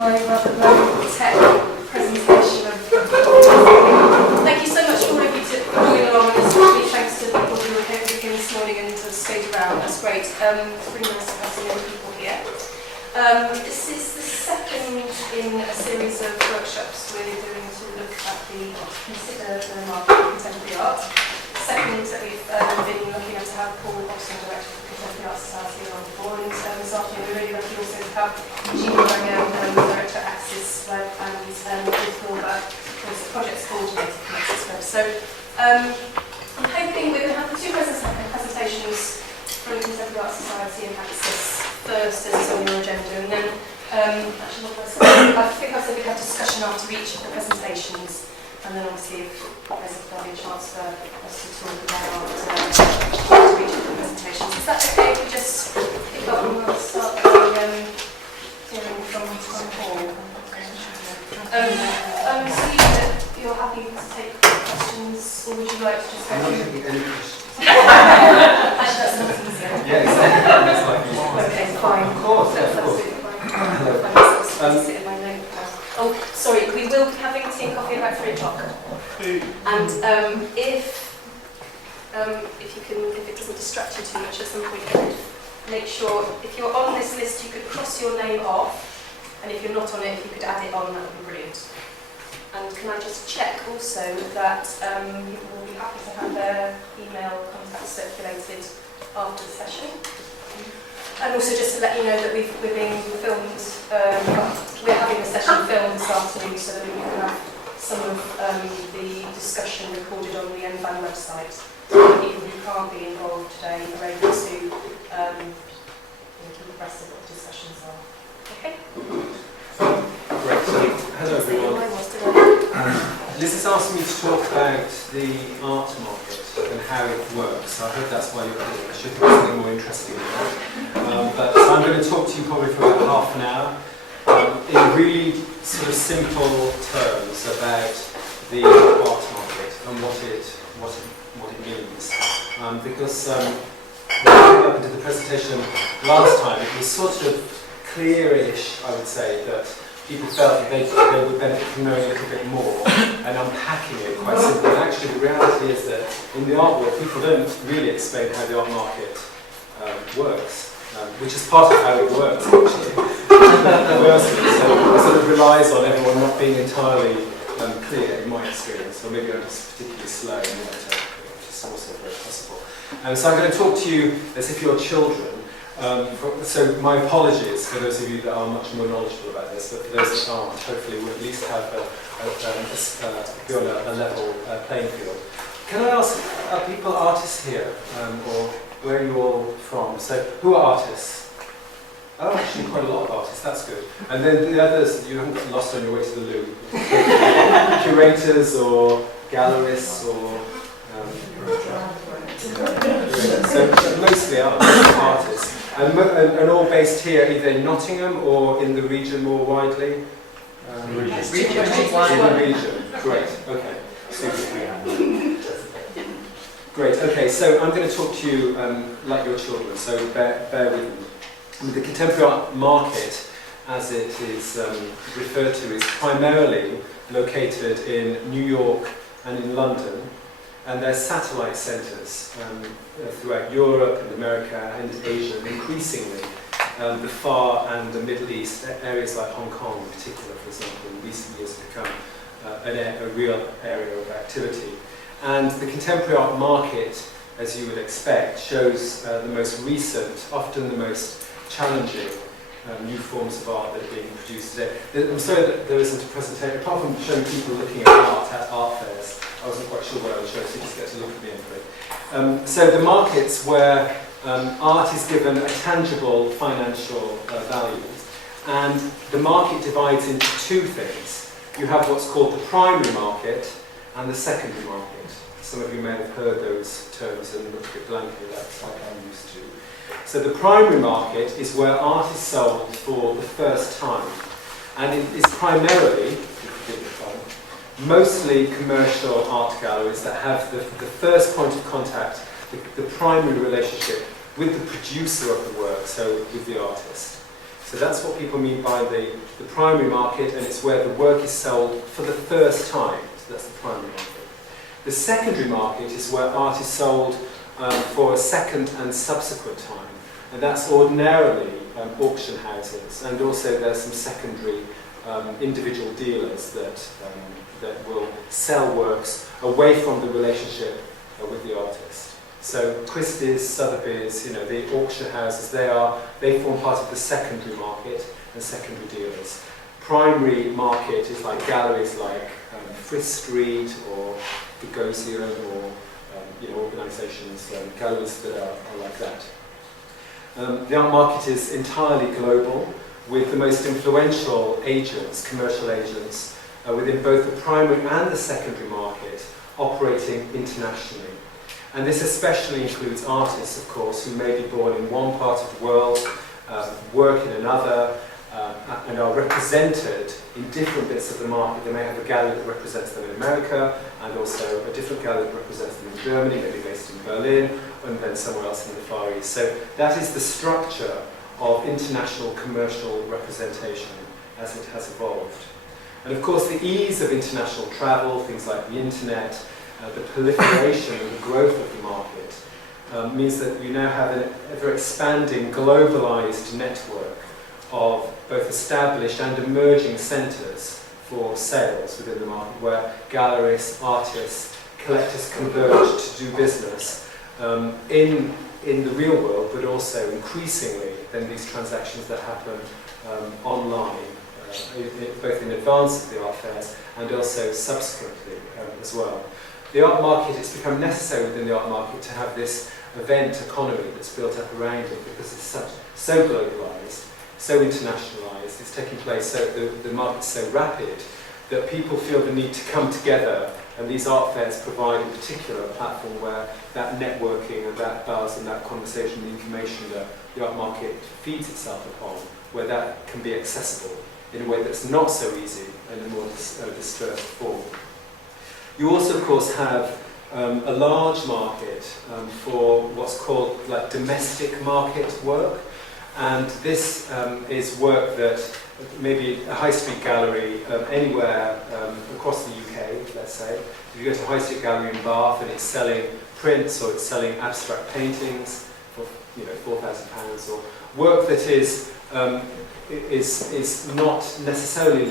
My rather low tech presentation of thank you so much for all of you to join along, and especially thanks to people who were here this morning and have stayed around. That's great. It's really nice to have so many people here. This is the second in a series of workshops we're doing to look at consider the market of contemporary art. The second that we've been looking at to have Paul Hobson, Director of the Contemporary Art Society, on board, and this afternoon we're really lucky also to have Director at Axis Web, and Ruth Norberg, who's the project's coordinator from Axis Web. So I'm hoping we're going to have the two presentations from the Contemporary Art Society and Axis first, as is on your agenda, and then actually I think I said we'd have discussion after each of the presentations, and then obviously if there'll be a chance for us to talk about after each of the presentations. Is that okay if we just pick up and we'll start by hearing from Paul? So you're happy to take questions, or would you like to just go? I'm not taking any questions. Actually, that's not easier. Yeah, exactly. Okay, fine. Of course, That's of course. absolutely fine. Sit in my notepad. Oh, sorry, we will be having tea and coffee about 3 o'clock. And if it doesn't distract you too much at some point, make sure if you're on this list, you could cross your name off, and if you're not on it, if you could add it on, that would be brilliant. And can I just check also that people will be happy to have their email contacts circulated after the session. And also just to let you know that we're being filmed, we're having the session filmed this afternoon so that we can have some of the discussion recorded on the NVAN website. People who can't be involved today are able to keep abreast of what the discussions are. Okay? Great. So, hello everyone. Liz has asked me to talk about the art market and how it works. I hope that's why you're here. I should think something more interesting than that. But so I'm going to talk to you probably for about half an hour in really sort of simple terms about the art market and what it means. Because when I came up into the presentation last time, it was sort of clear-ish, I would say, that people felt that they would benefit from knowing a little bit more and unpacking it quite simply. And actually the reality is that in the art world, people don't really explain how the art market works, which is part of how it works actually. So it sort of relies on everyone not being entirely clear in my experience, or maybe I'm just particularly slow in what I take, which is also very possible. So I'm going to talk to you as if you're children. So my apologies for those of you that are much more knowledgeable about this, but for those that aren't, hopefully we'll at least have be on a level playing field. Can I ask, are people artists here, or where are you all from? So who are artists? Oh, actually quite a lot of artists, that's good. And then the others, you haven't got lost on your way to the loo. Curators or gallerists or... so mostly artists. And all based here, either in Nottingham or in the region more widely? In the region. Great, okay. Great, okay, so I'm going to talk to you like your children, so bear with me. The contemporary art market, as it is referred to, is primarily located in New York and in London. And there's satellite centres throughout Europe and America and Asia, and increasingly the Far and the Middle East, areas like Hong Kong in particular, for example, in recent years have become a real area of activity. And the contemporary art market, as you would expect, shows the most recent, often the most challenging new forms of art that are being produced today. I'm sorry that there isn't a presentation, apart from showing people looking at art fairs. I wasn't quite sure where I would show, so you just get to look at me anyway. So the markets where art is given a tangible financial value, and the market divides into two things. You have what's called the primary market and the secondary market. Some of you may have heard those terms and looked a bit blankly, that's like I'm used to. So the primary market is where art is sold for the first time, and it is primarily, mostly commercial art galleries that have the first point of contact, the primary relationship with the producer of the work, so with the artist. So that's what people mean by the primary market, and it's where the work is sold for the first time. So that's the primary market. The secondary market is where art is sold for a second and subsequent time, and that's ordinarily auction houses, and also there's some secondary individual dealers that will sell works away from the relationship with the artist. So Christie's, Sotheby's, the auction houses, they form part of the secondary market and secondary dealers. Primary market is like galleries like Frith Street or Gagosian or organisations, galleries that are like that. The art market is entirely global, with the most influential agents, commercial agents, within both the primary and the secondary market operating internationally. And this especially includes artists, of course, who may be born in one part of the world, work in another, and are represented in different bits of the market. They may have a gallery that represents them in America, and also a different gallery that represents them in Germany, maybe based in Berlin, and then somewhere else in the Far East. So that is the structure of international commercial representation as it has evolved. And of course, the ease of international travel, things like the internet, the proliferation and the growth of the market means that we now have an ever-expanding, globalized network of both established and emerging centres for sales within the market, where gallerists, artists, collectors converge to do business in the real world, but also increasingly then these transactions that happen online, both in advance of the art fairs and also subsequently as well. The art market, it's become necessary within the art market to have this event economy that's built up around it, because it's so globalised, so internationalised, it's taking place, so the market's so rapid that people feel the need to come together, and these art fairs provide in particular a platform where that networking and that buzz and that conversation, the information that the art market feeds itself upon, where that can be accessible in a way that's not so easy and in a more dispersed form. You also, of course, have a large market for what's called like domestic market work, and this is work that maybe a high street gallery anywhere across the UK, let's say. If you go to a high street gallery in Bath and it's selling prints or it's selling abstract paintings for £4,000, or work that is not necessarily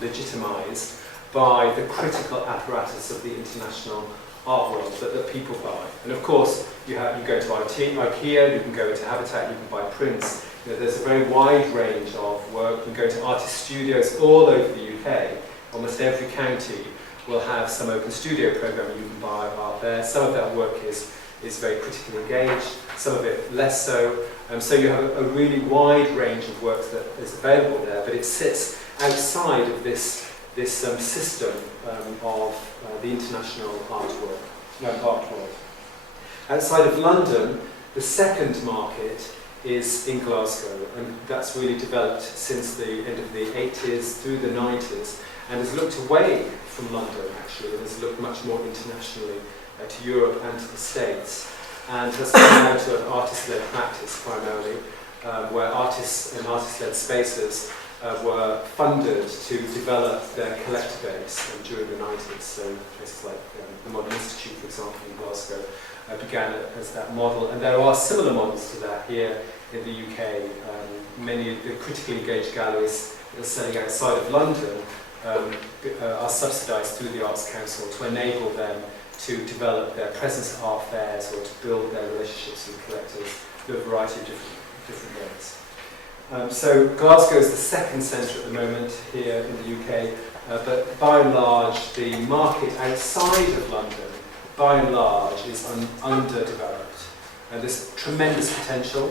legitimised by the critical apparatus of the international art world that people buy. And of course, you go to IKEA, you can go to Habitat, you can buy prints. There's a very wide range of work. You can go to artist studios all over the UK. Almost every county will have some open studio program you can buy art there. Some of that work is very critically engaged, some of it less so. So you have a really wide range of works that is available there, but it sits outside of this system of the international art world. Outside of London, the second market is in Glasgow, and that's really developed since the end of the 80s through the 90s, and has looked away from London actually, and has looked much more internationally to Europe and to the States, and has come out to an artist-led practice primarily, where artists and artist-led spaces were funded to develop their collector base during the 90s. So places like the Modern Institute, for example, in Glasgow, began as that model, and there are similar models to that here in the UK. Many of the critically engaged galleries that are selling outside of London are subsidised through the Arts Council to enable them to develop their presence at art fairs or to build their relationships with collectors through a variety of different ways. So Glasgow is the second centre at the moment here in the UK, but by and large the market outside of London, by and large, is underdeveloped. And there's tremendous potential,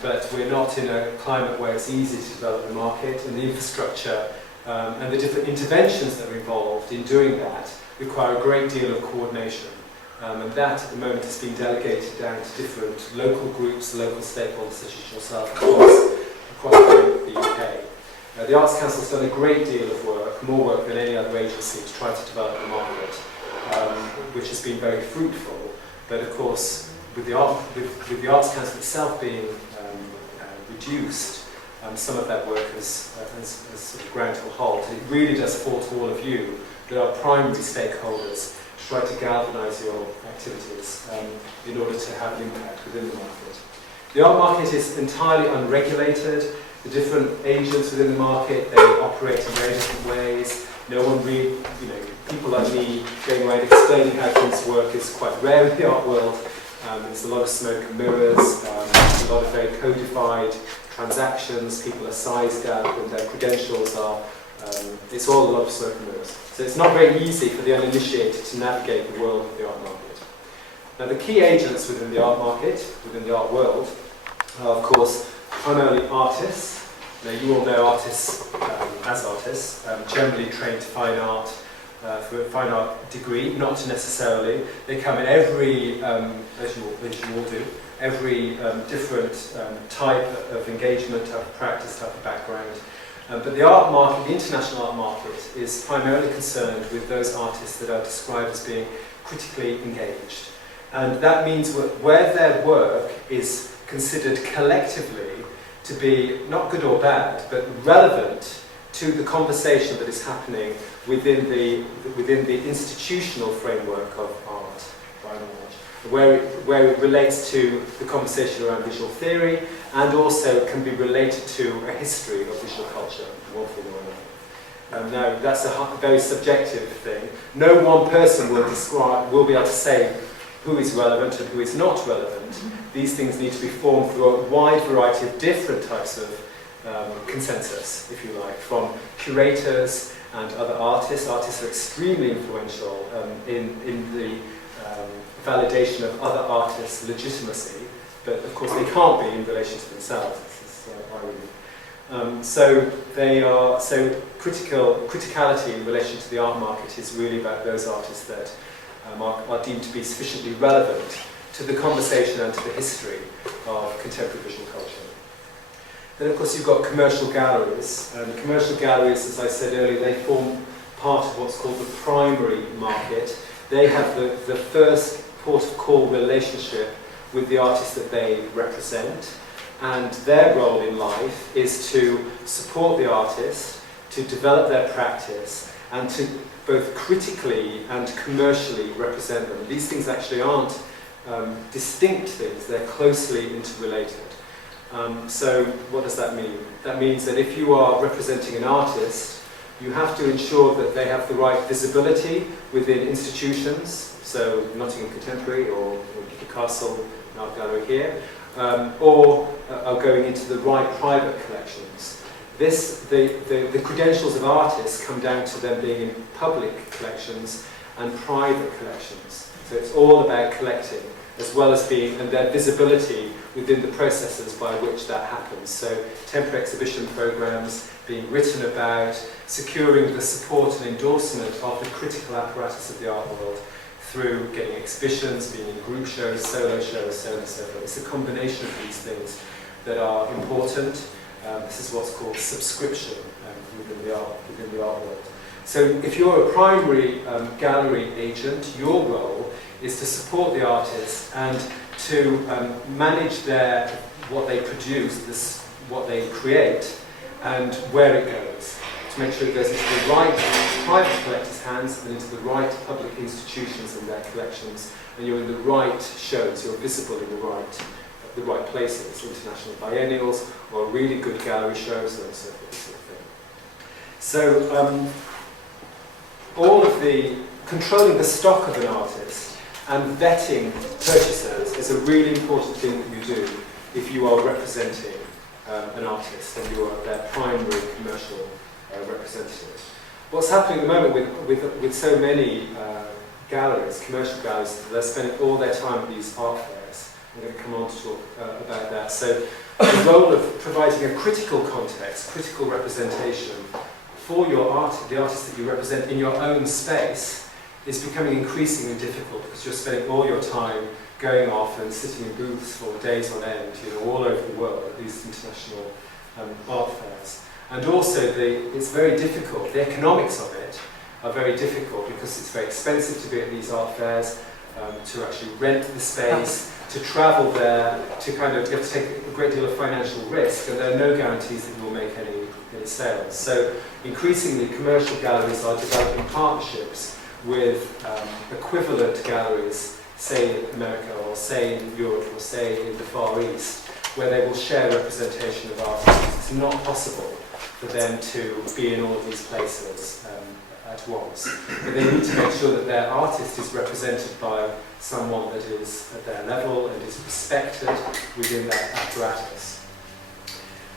but we're not in a climate where it's easy to develop the market, and the infrastructure and the different interventions that are involved in doing that require a great deal of coordination. And that at the moment has been delegated down to different local groups, local stakeholders such as yourself across the UK. The Arts Council has done a great deal of work, more work than any other agency, to try to develop the market, which has been very fruitful. But of course, with the Arts Council itself being reduced some of that work has sort of ground to a halt. It really does fall to all of you that are primary stakeholders to try to galvanise your activities in order to have an impact within the market. The art market is entirely unregulated. The different agents within the market, they operate in very different ways. No one really, people like me going around explaining how things work is quite rare in the art world. There's a lot of smoke and mirrors, there's a lot of very codified transactions, people are sized out and their credentials are, it's all a lot of smoke and mirrors. So it's not very easy for the uninitiated to navigate the world of the art market. Now the key agents within the art market, within the art world, are of course primarily artists. Now you all know artists as artists, generally trained to fine art for a fine art degree, not necessarily. They come in every, as you all do, every different type of engagement, type of practice, type of background. But the art market, the international art market, is primarily concerned with those artists that are described as being critically engaged. And that means where their work is considered collectively to be not good or bad, but relevant to the conversation that is happening within the institutional framework of art, by and large, where it relates to the conversation around visual theory and also can be related to a history of visual culture, one form or another. Now, that's a very subjective thing. No one person will be able to say who is relevant and who is not relevant. These things need to be formed through a wide variety of different types of consensus, if you like, from curators and other artists. Artists are extremely influential in the validation of other artists' legitimacy, but of course they can't be in relation to themselves. This is irony. So criticality in relation to the art market is really about those artists that are deemed to be sufficiently relevant to the conversation and to the history of contemporary visual culture. Then of course you've got commercial galleries, and commercial galleries, as I said earlier, they form part of what's called the primary market. They have the first port of call relationship with the artists that they represent, and their role in life is to support the artist, to develop their practice, and to both critically and commercially represent them. These things actually aren't distinct things, they're closely interrelated. So what does that mean? That means that if you are representing an artist, you have to ensure that they have the right visibility within institutions, so Nottingham Contemporary or the Castle Art Gallery here, or are going into the right private collections. The credentials of artists come down to them being in public collections and private collections. So it's all about collecting, as well as being, and their visibility within the processes by which that happens. So temporary exhibition programs being written about, securing the support and endorsement of the critical apparatus of the art world through getting exhibitions, being in group shows, solo shows, so on and so forth. It's a combination of these things that are important. This is what's called subscription within the art world. So if you're a primary gallery agent, your role is to support the artist and to manage what they produce, what they create, and where it goes, to make sure it goes into the right private collectors' hands and into the right public institutions and their collections, and you're in the right shows, you're visible in the right places, international biennials or really good gallery shows and so forth, sort of thing. So all of the controlling the stock of an artist and vetting purchasers is a really important thing that you do if you are representing an artist and you are their primary commercial representative. What's happening at the moment with so many galleries, commercial galleries, they're spending all their time at these art fairs. I'm going to come on to talk about that. So the role of providing a critical context, critical representation for the artists that you represent in your own space is becoming increasingly difficult because you're spending all your time going off and sitting in booths for days on end, all over the world at these international art fairs. And also, it's very difficult. The economics of it are very difficult because it's very expensive to be at these art fairs, to actually rent the space, to travel there, to kind of, you have to take a great deal of financial risk, and there are no guarantees that you'll make any sales. So increasingly, commercial galleries are developing partnerships with equivalent galleries, say in America, or say in Europe, or say in the Far East, where they will share representation of artists. It's not possible for them to be in all of these places at once. But they need to make sure that their artist is represented by someone that is at their level and is respected within that apparatus.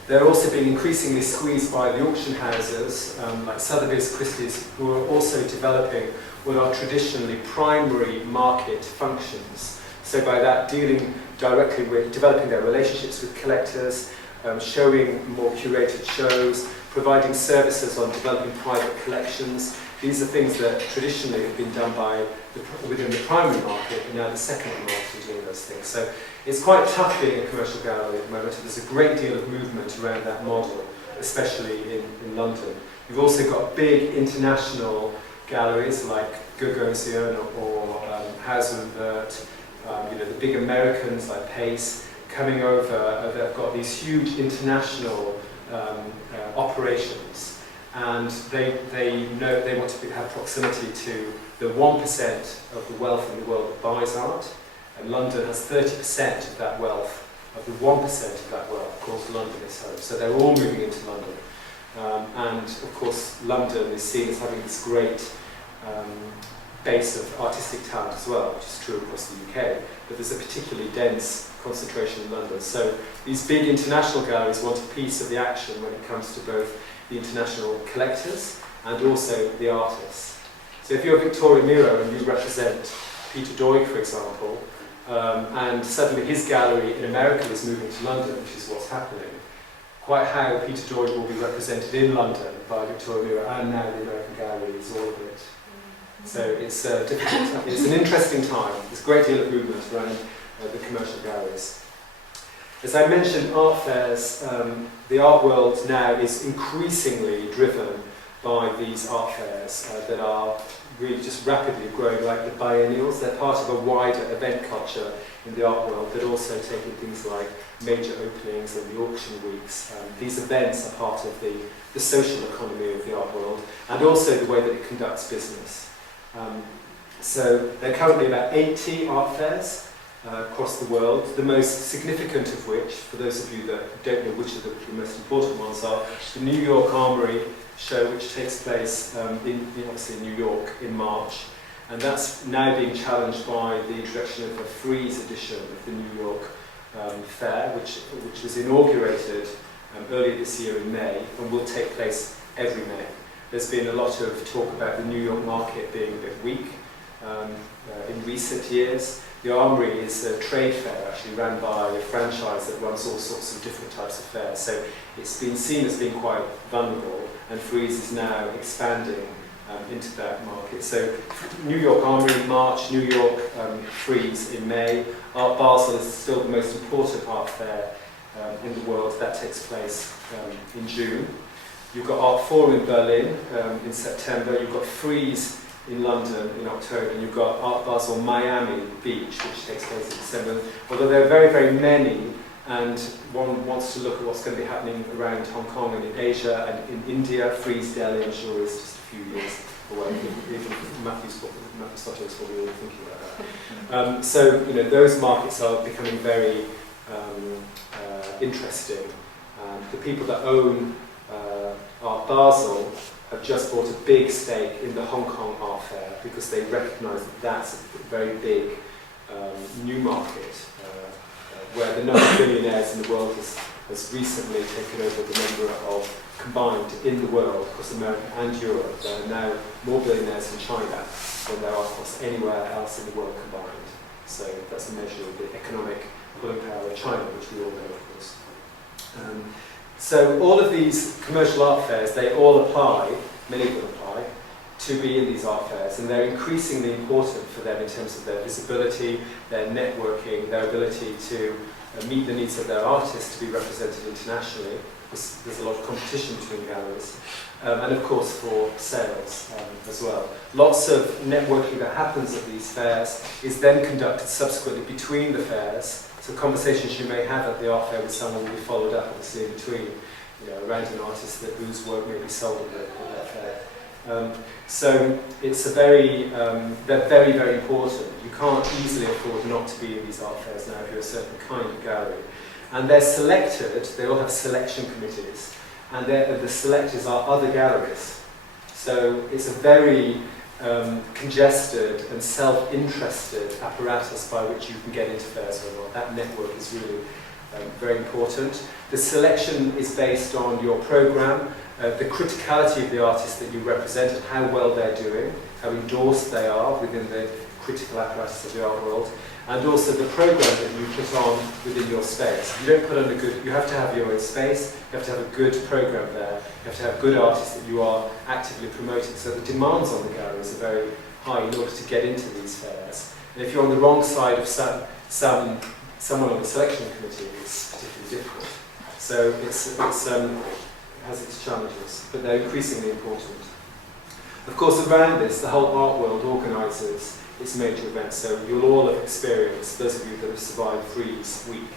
They're also being increasingly squeezed by the auction houses, like Sotheby's, Christie's, who are also developing what are traditionally primary market functions. So by that, dealing directly with, developing their relationships with collectors, showing more curated shows, providing services on developing private collections. These are things that traditionally have been done by within the primary market, and now the secondary market are doing those things. So it's quite tough being a commercial gallery at the moment. There's a great deal of movement around that model, especially in London. You've also got big international galleries like Guggenheim or Hobson, the big Americans like Pace coming over. They've got these huge international operations, and they know they want to have proximity to the 1% of the wealth in the world that buys art, and London has 30% of that wealth, of the 1% of that wealth, calls London its home. So they're all moving into London, and of course London is seen as having this great base of artistic talent as well, which is true across the UK, but there's a particularly dense concentration in London. So these big international galleries want a piece of the action when it comes to both the international collectors and also the artists. So if you're Victoria Miro and you represent Peter Doig, for example, and suddenly his gallery in America is moving to London, which is what's happening, quite how Peter Doig will be represented in London by Victoria Miro and now the American gallery is all of it. So it's difficult. It's an interesting time. There's a great deal of movement around the commercial galleries. As I mentioned, art fairs, the art world now is increasingly driven by these art fairs that are really just rapidly growing, like the biennials. They're part of a wider event culture in the art world, but also taking things like major openings and the auction weeks. These events are part of the social economy of the art world, and also the way that it conducts business. So there are currently about 80 art fairs across the world, the most significant of which, for those of you that don't know which of the most important ones are, the New York Armory show, which takes place obviously in New York in March, and that's now being challenged by the introduction of a Frieze edition of the New York fair, which was inaugurated earlier this year in May and will take place every May. There's been a lot of talk about the New York market being a bit weak in recent years. The Armory is a trade fair actually ran by a franchise that runs all sorts of different types of fairs. So it's been seen as being quite vulnerable, and Frieze is now expanding into that market. So New York Armory in March, New York Frieze in May. Art Basel is still the most important art fair in the world. That takes place in June. You've got Art Forum in Berlin in September. You've got Frieze in London in October, and you've got Art Basel Miami Beach, which takes place in December. Although there are very, very many, and one wants to look at what's going to be happening around Hong Kong and in Asia and in India. Frieze Delhi, I'm sure, is just a few years away. Even Matthew Soto is probably already thinking about that. So, those markets are becoming very interesting. The people that own Art Basel have just bought a big stake in the Hong Kong Art Fair because they recognise that that's a very big new market where the number of billionaires in the world has recently taken over the number of combined in the world across America and Europe. There are now more billionaires in China than there are across anywhere else in the world combined. So that's a measure of the economic pulling power of China, which we all know, of course. So all of these commercial art fairs, they all apply, many of them apply, to be in these art fairs, and they're increasingly important for them in terms of their visibility, their networking, their ability to meet the needs of their artists to be represented internationally, there's a lot of competition between galleries. And of course for sales as well. Lots of networking that happens at these fairs is then conducted subsequently between the fairs. So conversations you may have at the art fair with someone will be followed up obviously in between, around an artist whose work may be sold at that fair. So it's they're very, very important. You can't easily afford not to be in these art fairs now if you're a certain kind of gallery. And they're selected, they all have selection committees, and the selectors are other galleries. So it's a very congested and self-interested apparatus by which you can get into fairs or not. That network is really very important. The selection is based on your programme, the criticality of the artist that you represent and how well they're doing, how endorsed they are within the critical apparatus of the art world, and also the programme that you put on within your space. You don't put on you have to have your own space, you have to have a good programme there, you have to have good artists that you are actively promoting. So the demands on the galleries are very high in order to get into these fairs. And if you're on the wrong side of someone on the selection committee, it's particularly difficult. So it has its challenges, but they're increasingly important. Of course, around this, the whole art world organises its major events. So you'll all have experienced, those of you that have survived Frieze Week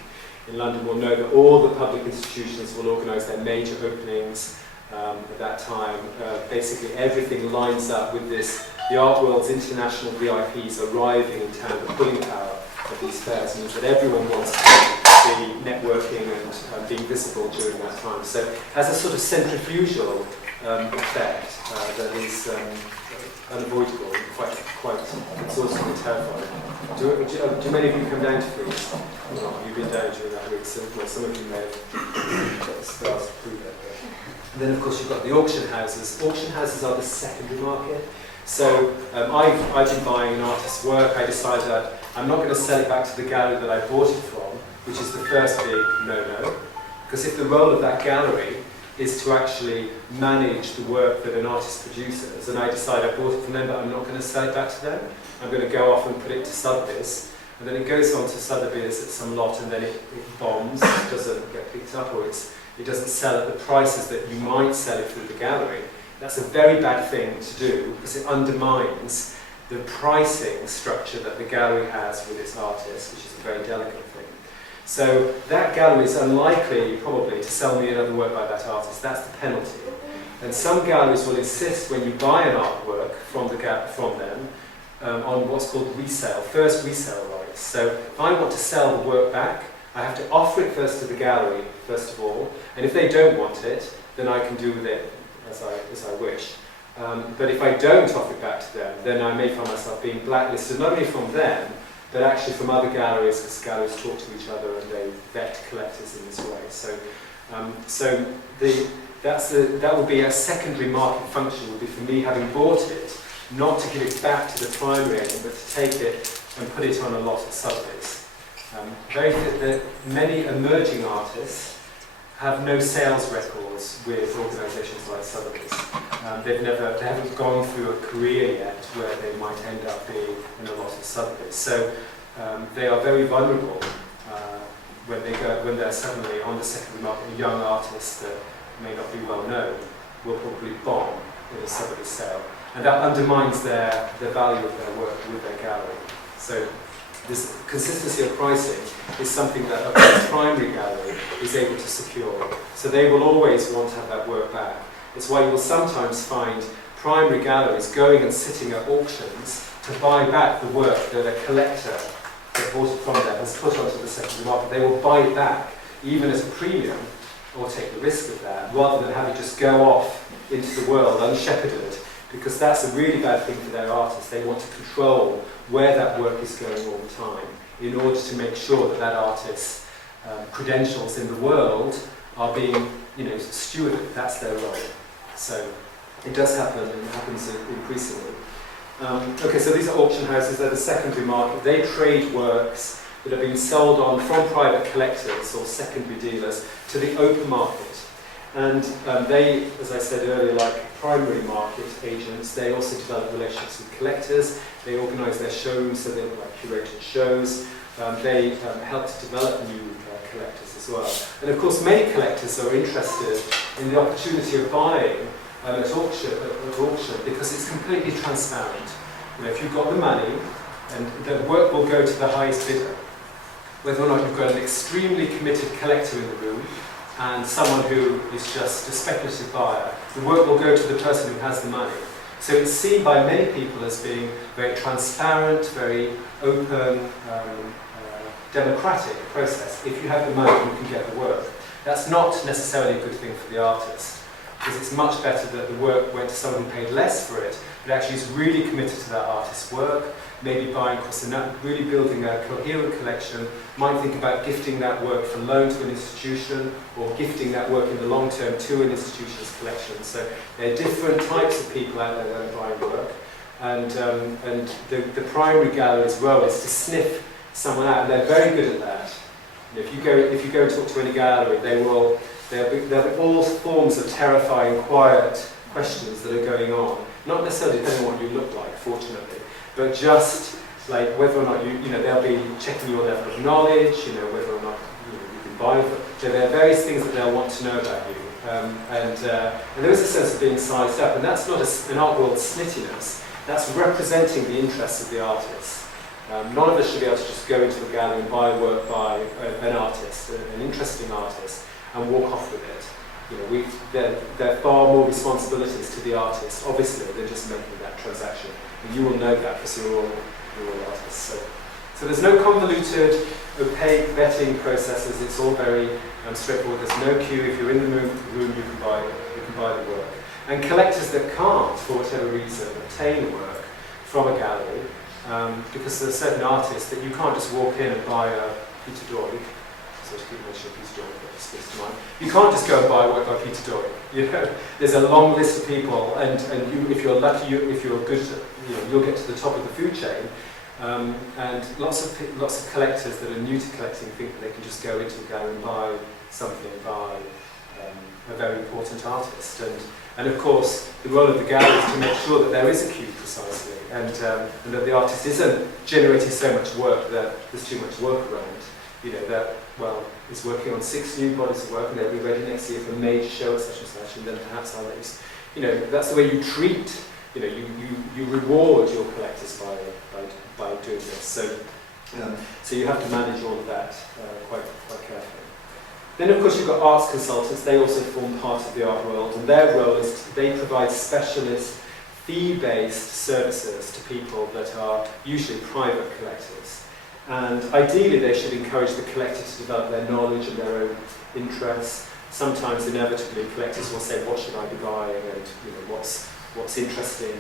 in London will know that all the public institutions will organise their major openings at that time. Basically everything lines up with this. The art world's international VIPs arriving in town, the pulling power of these fairs means that everyone wants to be networking and being visible during that time. So it has a sort of centrifugal effect that is unavoidable and quite exhausting and terrifying. Do many of you come down to Frieze? Well, you've been down during that week, so well, some of you may have got the scars to prove that. And then of course you've got the auction houses. Auction houses are the secondary market. So I've been buying an artist's work. I decided that I'm not going to sell it back to the gallery that I bought it from, which is the first big no-no. Because if the role of that gallery is to actually manage the work that an artist produces, and I decide I bought it from them but I'm not going to sell it back to them, I'm going to go off and put it to Sotheby's, and then it goes on to Sotheby's at some lot and then it bombs, it doesn't get picked up, or it doesn't sell at the prices that you might sell it through the gallery. That's a very bad thing to do because it undermines the pricing structure that the gallery has with its artists, which is a very delicate thing. So that gallery is unlikely, probably, to sell me another work by that artist. That's the penalty. And some galleries will insist when you buy an artwork from them on what's called resale, first resale rights. So if I want to sell the work back, I have to offer it first to the gallery, first of all, and if they don't want it, then I can do with it as I wish. But if I don't offer it back to them, then I may find myself being blacklisted, not only from them, but actually from other galleries, because galleries talk to each other and they vet collectors in this way. So, that would be a secondary market function, would be for me having bought it, not to give it back to the primary agent, but to take it and put it on a lot at Sotheby's. Many emerging artists have no sales records with organisations like Sotheby's. They haven't gone through a career yet where they might end up being in a lot of Sotheby's. So they are very vulnerable when they're suddenly on the secondary market. A young artist that may not be well known will probably bomb in a Sotheby's sale, and that undermines the value of their work with their gallery. So this consistency of pricing is something that a primary gallery is able to secure. So they will always want to have that work back. It's why you will sometimes find primary galleries going and sitting at auctions to buy back the work that a collector that bought it from them has put onto the secondary market. They will buy it back, even at a premium, or take the risk of that, rather than have it just go off into the world unshepherded, because that's a really bad thing for their artists. They want to control where that work is going all the time in order to make sure that that artist's credentials in the world are being stewarded. That's their role. So it does happen, and it happens increasingly. Okay, so these are auction houses. They're the secondary market. They trade works that are being sold on from private collectors or secondary dealers to the open market. And they, as I said earlier, like primary market agents, they also develop relationships with collectors. They organise their showrooms, so they look like curated shows. They help to develop new collectors as well. And of course, many collectors are interested in the opportunity of buying at auction because it's completely transparent. You know, if you've got the money, and the work will go to the highest bidder. Whether or not you've got an extremely committed collector in the room and someone who is just a speculative buyer, the work will go to the person who has the money. So it's seen by many people as being very transparent, very open, democratic process. If you have the money, you can get the work. That's not necessarily a good thing for the artist, because it's much better that the work went to someone who paid less for it, but actually is really committed to that artist's work, maybe buying across the net, really building a coherent collection, might think about gifting that work for loan to an institution, or gifting that work in the long term to an institution's collection. So there are different types of people out there that are buying work, and the primary gallery's role is to sniff someone out, and they're very good at that. And if you go and talk to any gallery, there'll be all forms of terrifying, quiet questions that are going on. Not necessarily depending on what you look like, fortunately, but just like whether or not they'll be checking your level of knowledge, whether or not you can buy them. So there are various things that they'll want to know about you, and there is a sense of being sized up, and that's not an art world snittiness. That's representing the interests of the artist. None of us should be able to just go into a gallery and buy work by an artist, an interesting artist, and walk off with it. There are far more responsibilities to the artist, obviously, than just making that transaction. And you will know that because you're all artists. So there's no convoluted, opaque vetting processes. It's all very straightforward. There's no queue. If you're in the room, you can buy the work. And collectors that can't, for whatever reason, obtain work from a gallery, because there are certain artists that you can't just walk in and buy a Peter Doig. So to keep mentioning Peter Doig, but it's to mind. You can't just go and buy work by Peter Doig. There's a long list of people, and you, if you're lucky, if you're good, you'll get to the top of the food chain. And lots of collectors that are new to collecting think that they can just go into a gallery and buy something by a very important artist. And of course, the role of the gallery is to make sure that there is a queue precisely, and that the artist isn't generating so much work that there's too much work around. Is working on 6 new bodies of work, and they'll be ready next year for a major show at such and such, and then perhaps I'll let you. That's the way you treat. You reward your collectors by doing this. So you have to manage all of that quite carefully. Then, of course, you've got arts consultants. They also form part of the art world, and their role is they provide specialist, fee-based services to people that are usually private collectors. And ideally, they should encourage the collector to develop their knowledge and their own interests. Sometimes, inevitably, collectors will say, "What should I be buying?" and what's interesting.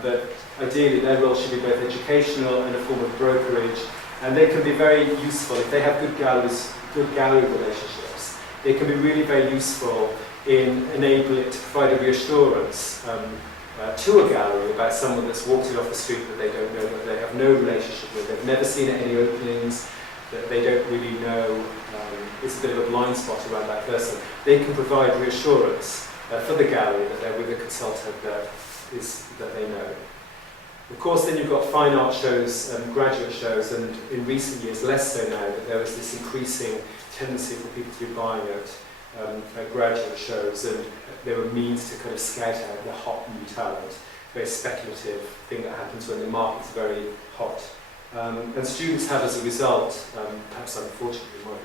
But ideally, their role should be both educational and a form of brokerage. And they can be very useful if they have good gallery relationships. They can be really very useful in enabling to provide a reassurance to a gallery about someone that's walked in off the street that they don't know, that they have no relationship with, they've never seen at any openings, that they don't really know. It's a bit of a blind spot around that person. They can provide reassurance for the gallery that they're with a consultant that they know. Of course, then you've got fine art shows and graduate shows, and in recent years, less so now, but there is this increasing tendency for people to be buying at graduate shows, and there are means to kind of scout out the hot new talent, very speculative thing that happens when the market's very hot. And students have, as a result, perhaps unfortunately, might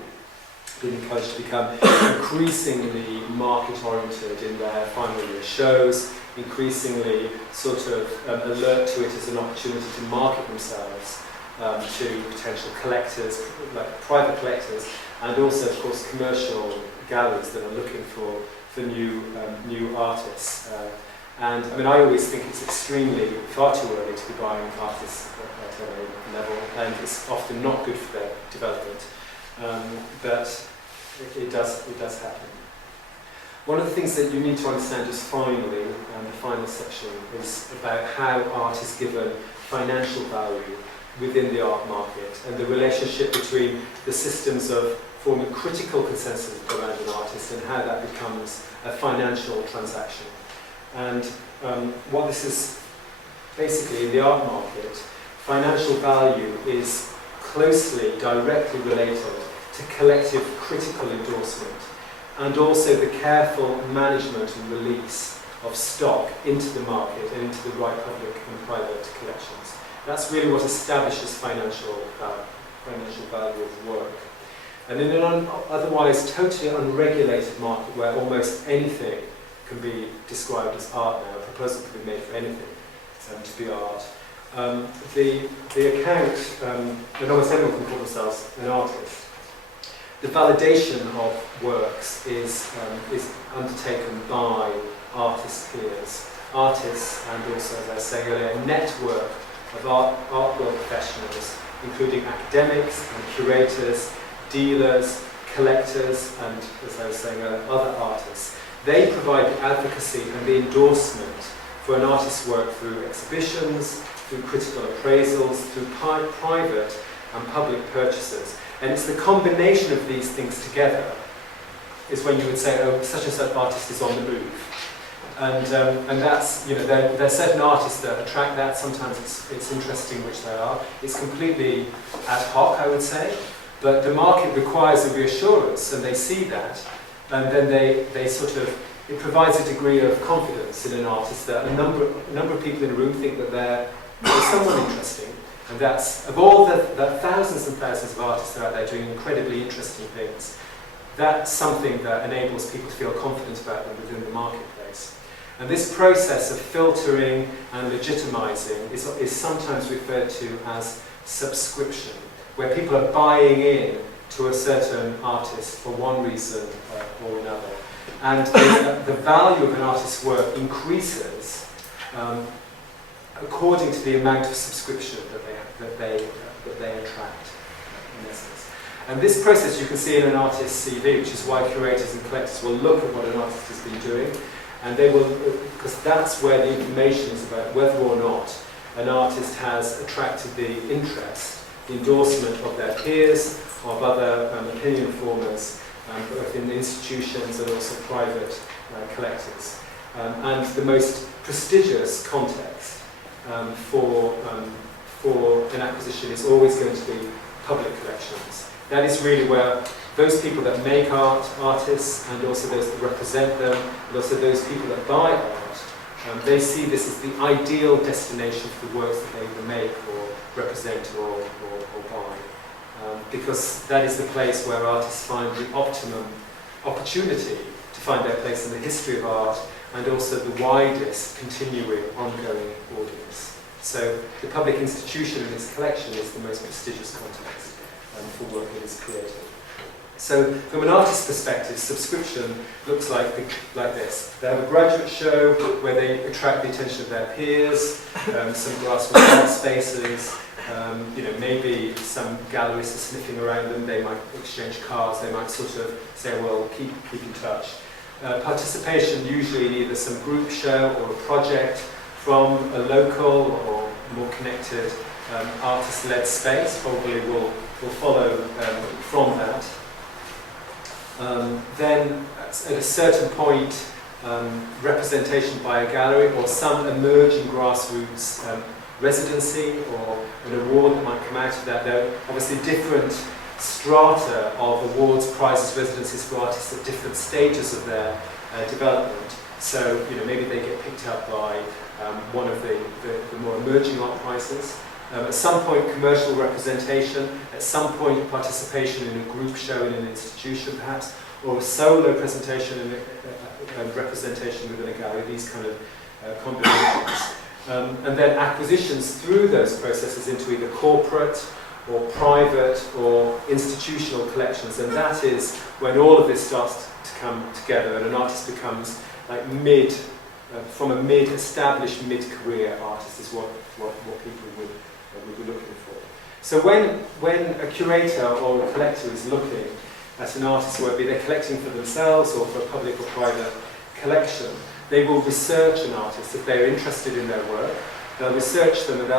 be encouraged to become increasingly market-oriented in their final year shows, increasingly sort of alert to it as an opportunity to market themselves to potential collectors, like private collectors, and also, of course, commercial galleries that are looking for new artists. And I mean, I always think it's far too early to be buying artists at a level, and it's often not good for their development. But it does happen. One of the things that you need to understand just finally, and the final section, is about how art is given financial value within the art market, and the relationship between the systems of forming critical consensus around an artist and how that becomes a financial transaction. And what this is basically in the art market, financial value is closely, directly related to collective critical endorsement and also the careful management and release of stock into the market and into the right public and private collections. That's really what establishes financial value of work. And in an otherwise totally unregulated market where almost anything can be described as art now, a proposal can be made for anything to be art, the account, and almost anyone can call themselves an artist. The validation of works is undertaken by artist peers. Artists, and also, as I was saying earlier, a network of art world professionals, including academics and curators, dealers, collectors, and, as I was saying earlier, other artists. They provide the advocacy and the endorsement for an artist's work through exhibitions, through critical appraisals, through private and public purchases. And it's the combination of these things together is when you would say, oh, such and such artist is on the move. And that's, you know, there are certain artists that attract that. Sometimes it's interesting which they are. It's completely ad hoc, I would say. But the market requires a reassurance, and they see that. And then they sort of, it provides a degree of confidence in an artist that a number of people in the room think that they're someone interesting. And that's, of all the thousands and thousands of artists that are out there doing incredibly interesting things, that's something that enables people to feel confident about them within the marketplace. And this process of filtering and legitimizing is sometimes referred to as subscription, where people are buying in to a certain artist for one reason or another. And the value of an artist's work increases according to the amount of subscription that they attract, in essence. And this process you can see in an artist's CV, which is why curators and collectors will look at what an artist has been doing, and they will, because that's where the information is about whether or not an artist has attracted the interest, the endorsement of their peers, of other opinion formers, both in institutions and also private collectors. And the most prestigious context for an acquisition is always going to be public collections. That is really where those people that make art, artists, and also those that represent them, and also those people that buy art, they see this as the ideal destination for the works that they either make or represent or buy. Because that is the place where artists find the optimum opportunity to find their place in the history of art and also the widest, continuing, ongoing audience. So the public institution and its collection is the most prestigious context for work that is created. So from an artist's perspective, subscription looks like this. They have a graduate show where they attract the attention of their peers, some grassroots art spaces, maybe some galleries are sniffing around them, they might exchange cards, they might sort of say, well, keep in touch. Participation usually in either some group show or a project from a local or more connected artist-led space probably will follow from that. Then at a certain point, representation by a gallery or some emerging grassroots residency or an award that might come out of that. There are obviously different strata of awards, prizes, residencies for artists at different stages of their development. So, maybe they get picked up by one of the more emerging art prizes. At some point, commercial representation. At some point, participation in a group show in an institution, perhaps, or a solo presentation and representation within a gallery. These kind of combinations. And then acquisitions through those processes into either corporate or private or institutional collections. And that is when all of this starts to come together and an artist becomes like from a established mid-career artist is what people would be looking for. So when a curator or a collector is looking at an artist's work, be they collecting for themselves or for a public or private collection, they will research an artist if they're interested in their work. They'll research them and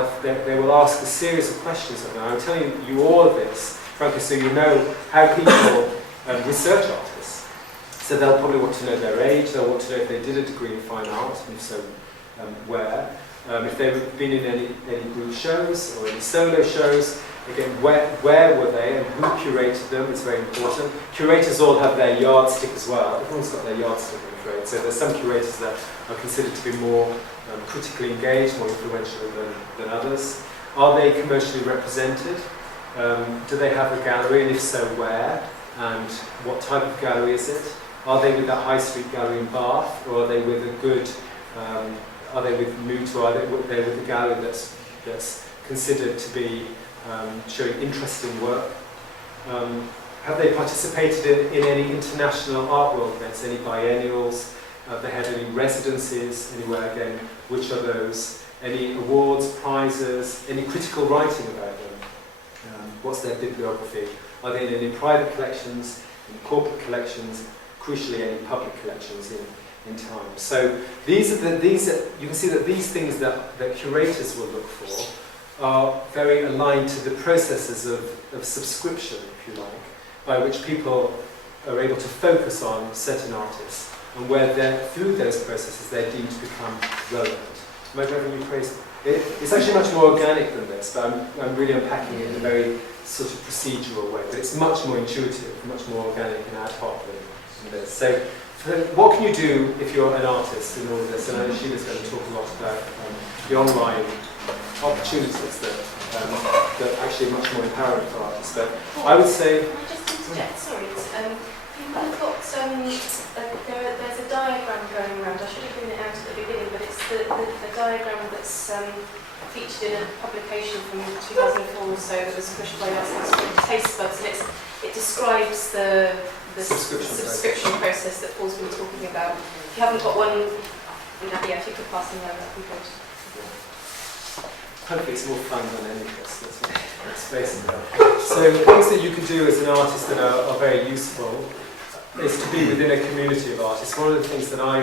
they will ask a series of questions of them. I'm telling you all of this, frankly, so you know how people research artists. So they'll probably want to know their age, they'll want to know if they did a degree in fine art, and if so, where. If they've been in any group shows or any solo shows, again, where were they and who curated them is very important. Curators all have their yardstick as well. Everyone's got their yardstick, I'm afraid. So there's some curators that are considered to be more critically engaged, more influential than others. Are they commercially represented? Do they have a gallery, and if so, where? And what type of gallery is it? Are they with that high street gallery in Bath, or are they with a good, are they with Moot, or are they with a gallery that's considered to be showing interesting work? Have they participated in any international art world events, any biennials? Have they had any residencies anywhere? Again, which are those? Any awards, prizes, any critical writing about them? What's their bibliography? Are they in any private collections, in corporate collections, crucially any public collections in time? So these are you can see that these things that curators will look for are very aligned to the processes of subscription, if you like, by which people are able to focus on certain artists, and where through those processes they're deemed to become relevant. Am I driving you crazy? It's actually much more organic than this, but I'm really unpacking it in a very sort of procedural way, but it's much more intuitive, much more organic and ad hoc than this. So what can you do if you're an artist in all of this? And I know Sheila's going to talk a lot about the online opportunities that actually are much more empowering for artists. But I would say... Can I just interject? Sorry. People have got... there's a diagram going around. I should have given it out at the beginning, but it's the diagram that's featured in a publication from 2004 or so that was pushed by us called Taste Buds, and it describes the subscription process that Paul's been talking about. If you haven't got one, if you could pass them there, that'd be good. Hopefully it's more fun than any of this, let's face it. So things that you can do as an artist that are very useful is to be within a community of artists. One of the things that I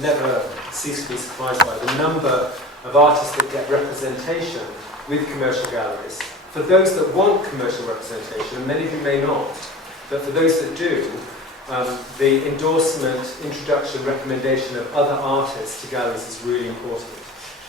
never cease to be surprised by, the number of artists that get representation with commercial galleries. For those that want commercial representation, and many of you may not, but for those that do, the endorsement, introduction, recommendation of other artists to galleries is really important.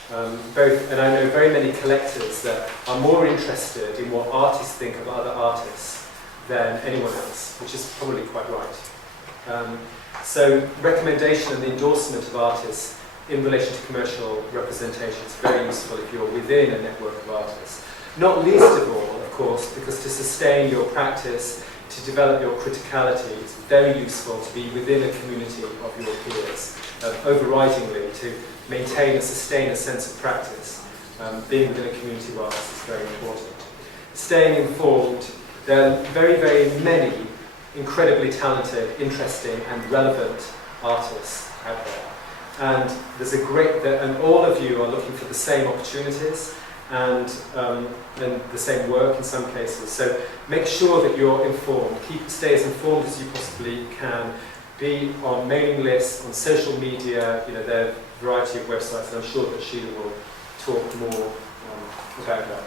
And I know very many collectors that are more interested in what artists think of other artists than anyone else, which is probably quite right. So recommendation and the endorsement of artists in relation to commercial representation is very useful if you're within a network of artists. Not least of all, of course, because to sustain your practice, to develop your criticality, it's very useful to be within a community of your peers. Overridingly, to maintain and sustain a sense of practice, being within a community of artists is very important. Staying informed, there are very, very many incredibly talented, interesting and relevant artists out there. And there's and all of you are looking for the same opportunities and the same work in some cases. So make sure that you're informed. Stay as informed as you possibly can. Be on mailing lists, on social media. There are a variety of websites, and I'm sure that Sheila will talk more about that.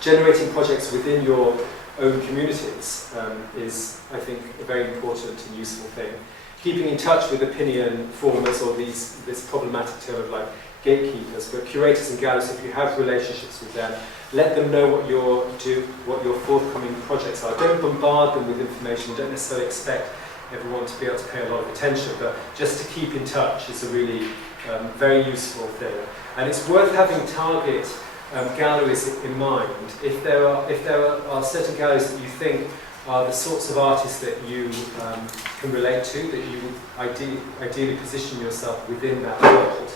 Generating projects within your own communities is, I think, a very important and useful thing. Keeping in touch with opinion formers, or this problematic term of like gatekeepers, but curators and galleries, if you have relationships with them, let them know what your forthcoming projects are. Don't bombard them with information. Don't necessarily expect everyone to be able to pay a lot of attention, but just to keep in touch is a really very useful thing. And it's worth having target galleries in mind. If there are certain galleries that you think are the sorts of artists that you can relate to, that you would ideally position yourself within that world,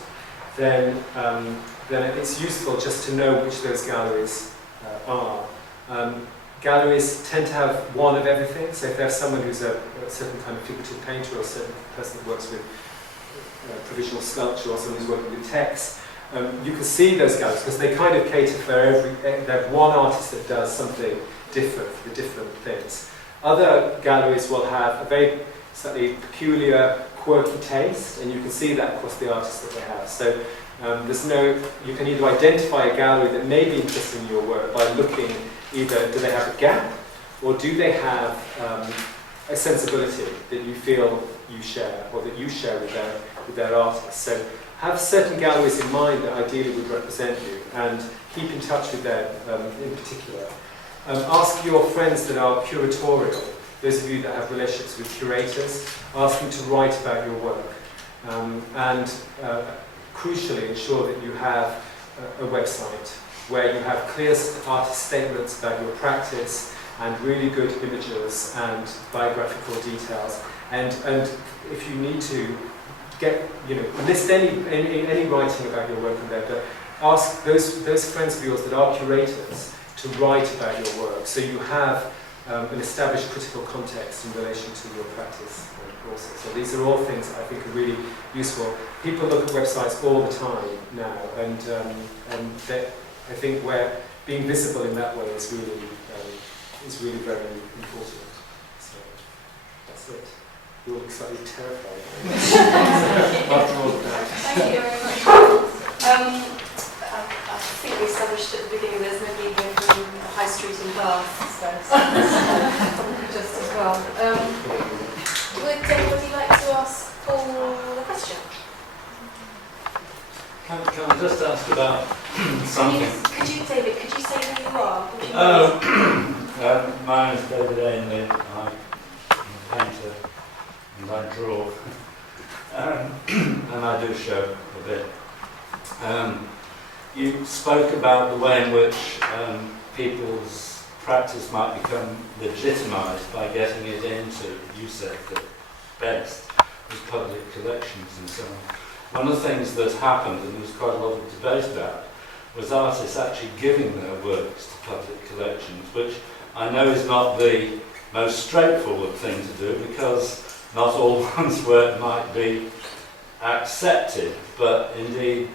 then it's useful just to know which those galleries are. Galleries tend to have one of everything, so if there's someone who's a certain kind of figurative painter, or a certain person that works with provisional sculpture, or someone who's working with text, you can see those galleries because they kind of cater for they have one artist that does something different for the different things. Other galleries will have a very slightly peculiar, quirky taste, and you can see that across the artists that they have. So you can either identify a gallery that may be interested in your work by looking either do they have a gap, or do they have a sensibility that you feel you share, or that you share with their artists. So have certain galleries in mind that ideally would represent you, and keep in touch with them in particular. Ask your friends that are curatorial, those of you that have relationships with curators, ask them to write about your work. And crucially, ensure that you have a website where you have clear artist statements about your practice and really good images and biographical details. And if you need to list any writing about your work on there, but ask those friends of yours that are curators to write about your work, so you have an established critical context in relation to your practice also. So these are all things that I think are really useful. People look at websites all the time now, and I think where being visible in that way is really very important. So that's it. You're all slightly terrified. After all of that. Thank you very much. I think we established at the beginning there's nobody here from High Street in Bath, so just as well. Would anybody like to ask Paul a question? Can I just ask about something? David, could you say who you are? My name is David Ainley. I'm a painter and I draw. And I do show a bit. You spoke about the way in which people's practice might become legitimised by getting it into, you said, the best was public collections and so on. One of the things that happened, and there was quite a lot of debate about, was artists actually giving their works to public collections, which I know is not the most straightforward thing to do, because not all one's work might be accepted, but indeed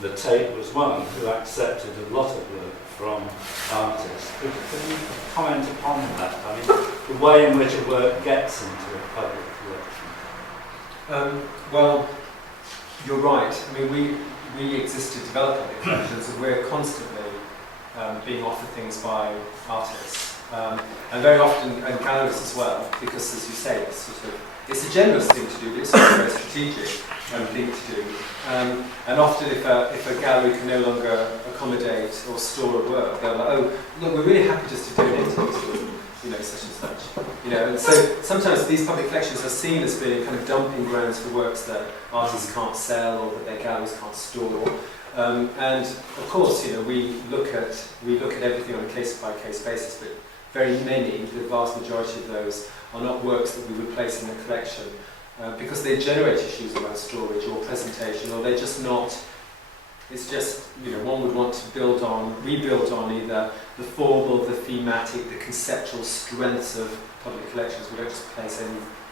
the Tate was one who accepted a lot of work from artists. Could you comment upon that? I mean, the way in which a work gets into a public collection. Well, you're right. I mean, we exist to develop public collections, and we're constantly being offered things by artists, and very often and galleries as well, because, as you say, it's a generous thing to do, but it's also a very strategic thing to do. And often, if a gallery can no longer accommodate or store a work, they're like, oh, look, we're really happy just to donate it to, such and such. And so sometimes these public collections are seen as being kind of dumping grounds for works that artists can't sell or that their galleries can't store. And of course, we look at everything on a case-by-case basis, but very many, the vast majority of those, are not works that we would place in a collection because they generate issues around storage or presentation, or they're just not. It's just, one would want to rebuild on either the formal, the thematic, the conceptual strengths of public collections. We don't just place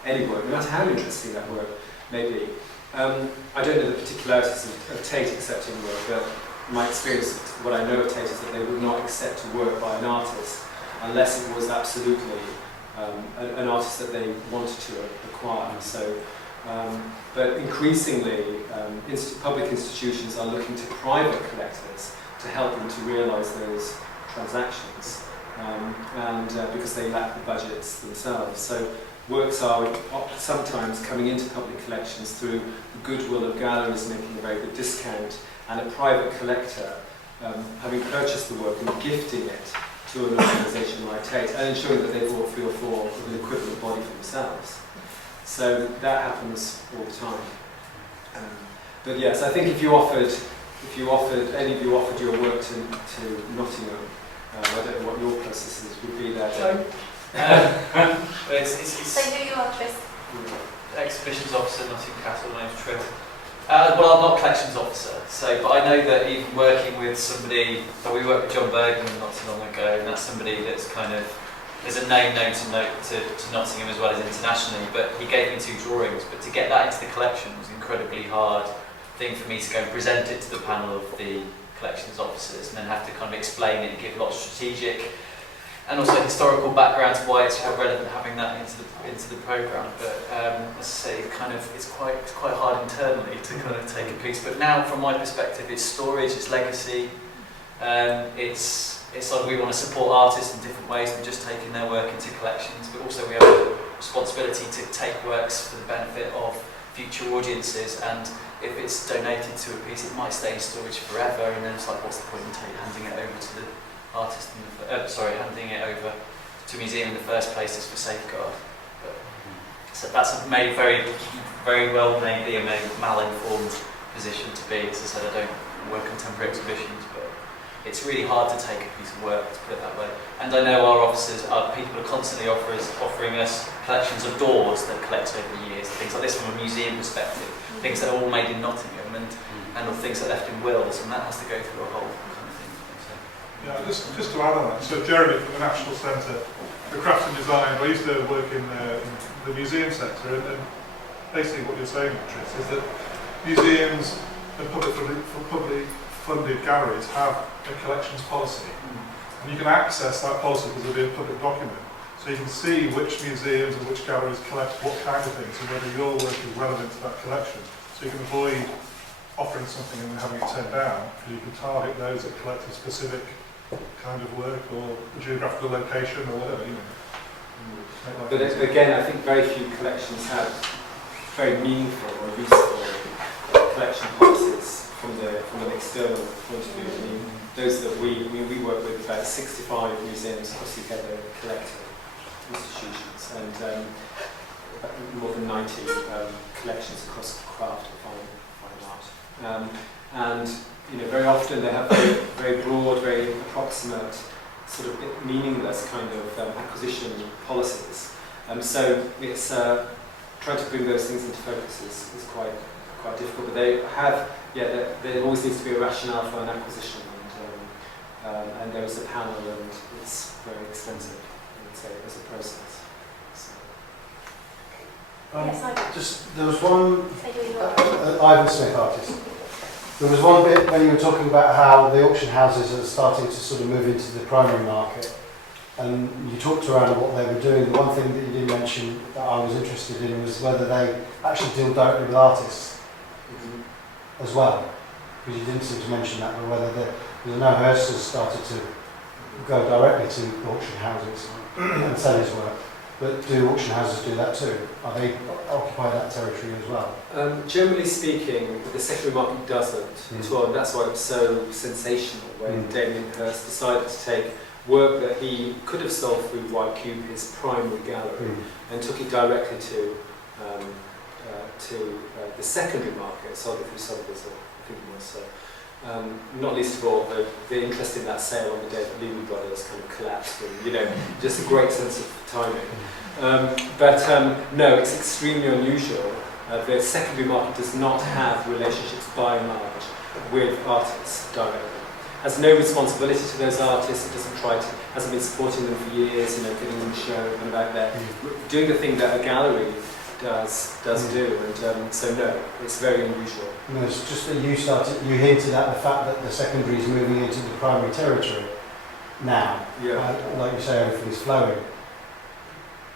any work, no matter how interesting that work may be. I don't know the particularities of Tate accepting work, but my experience, what I know of Tate is that they would not accept a work by an artist unless it was absolutely an artist that they wanted to acquire. So, but increasingly, public institutions are looking to private collectors to help them to realise those transactions, and because they lack the budgets themselves. So works are sometimes coming into public collections through the goodwill of galleries making a very good discount, and a private collector having purchased the work and gifting it to an organisation like Tate, and ensuring that they bought 3 or 4 of an equivalent body for themselves. So that happens all the time. But yes, I think if any of you offered your work to Nottingham, I don't know what your processes would be there. Say who you are, Tris. Exhibitions officer, Nottingham Castle. My name's Tris. Well, I'm not a collections officer, but I know that even working with somebody, we worked with John Bergman not too long ago, and that's somebody that's kind of, there's a name known to Nottingham as well as internationally, but he gave me 2 drawings, but to get that into the collection was an incredibly hard thing for me to go and present it to the panel of the collections officers, and then have to kind of explain it and give a lot of strategic and also historical background to why it's relevant having that into the programme. But as I say, it's quite hard internally to kind of take a piece. But now, from my perspective, it's storage, it's legacy, it's it's like we want to support artists in different ways than just taking their work into collections, but also we have a responsibility to take works for the benefit of future audiences, and if it's donated to a piece, it might stay in storage forever, and then it's like, what's the point in handing it over to the artist, handing it over to a museum in the first place is for safeguard. But, so that's a very, very well maybe a mal-informed position to be. As I said, I don't work contemporary exhibitions, but it's really hard to take a piece of work, to put it that way. And I know our officers, people are constantly offering us collections of doors that collect over the years, things like this from a museum perspective, things that are all made in Nottingham and things that are left in wills, and that has to go through a whole kind of thing. So. Yeah, just to add on that, so Jeremy from the National Centre for Craft and Design, I used to work in the museum sector, and basically what you're saying, Tris, is that museums and publicly funded galleries have a collections policy, and you can access that policy because it'll be a public document, so you can see which museums and which galleries collect what kind of things and whether your work is relevant to that collection, so you can avoid offering something and then having it turned down, because you can target those that collect a specific kind of work or geographical location or whatever, you know. But again, I think very few collections have very meaningful or useful collection policies from an external point of view. I mean, those that we work with about 65 museums across the UK, collective institutions, and more than 90 collections across craft and fine art. And you know, very often they have very broad, very approximate, sort of meaningless kind of acquisition policies. So it's trying to bring those things into focus is quite difficult. But they have, there always needs to be a rationale for an acquisition, and there is a panel, and it's very expensive, I would say, as a process. So. Yes, there was one, Ivan Smith, artist. There was one bit when you were talking about how the auction houses are starting to sort of move into the primary market, and you talked around what they were doing. The one thing that you didn't mention that I was interested in was whether they actually deal directly with artists as well, because you didn't seem to mention that, but whether I know Hurst has started to go directly to auction houses and sell his work. But do auction houses do that too? Are they occupy that territory as well? Generally speaking, the secondary market doesn't as well, and that's why it was so sensational when Damien Hirst decided to take work that he could have sold through White Cube, his primary gallery, and took it directly to the secondary market, sold it through Sotheby's, I think it was. So. Not least of all the interest in that sale on the day that Lehman Brothers kind of collapsed, and just a great sense of timing. No, it's extremely unusual. The secondary market does not have relationships by and large with artists directly. Has no responsibility to those artists. It hasn't been supporting them for years. Getting them a show and about there, doing the thing that a gallery does do, and so no, it's very unusual. No, it's just that you hinted at the fact that the secondary is moving into the primary territory now. Yeah. Like you say, everything is flowing,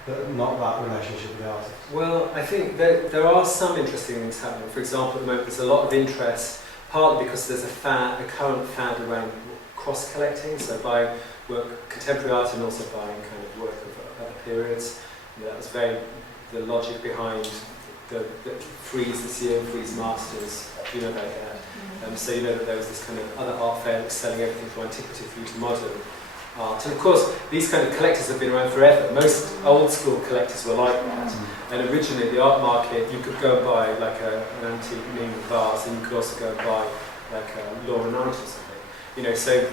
but not that relationship with the artist. Well, I think there are some interesting things happening. For example, at the moment there's a lot of interest, partly because there's a current fad around cross-collecting, so buying work, contemporary art, and also buying kind of work of other periods. That was the logic behind the Freeze this year, Freeze Masters, you know about that. So you know that there was this kind of other art fair that's selling everything from antiquity through to modern art. And of course, these kind of collectors have been around forever. Most old school collectors were like that. And originally, the art market, you could go and buy like an antique Ming vase, and you could also go and buy like a Laura Knight or something. So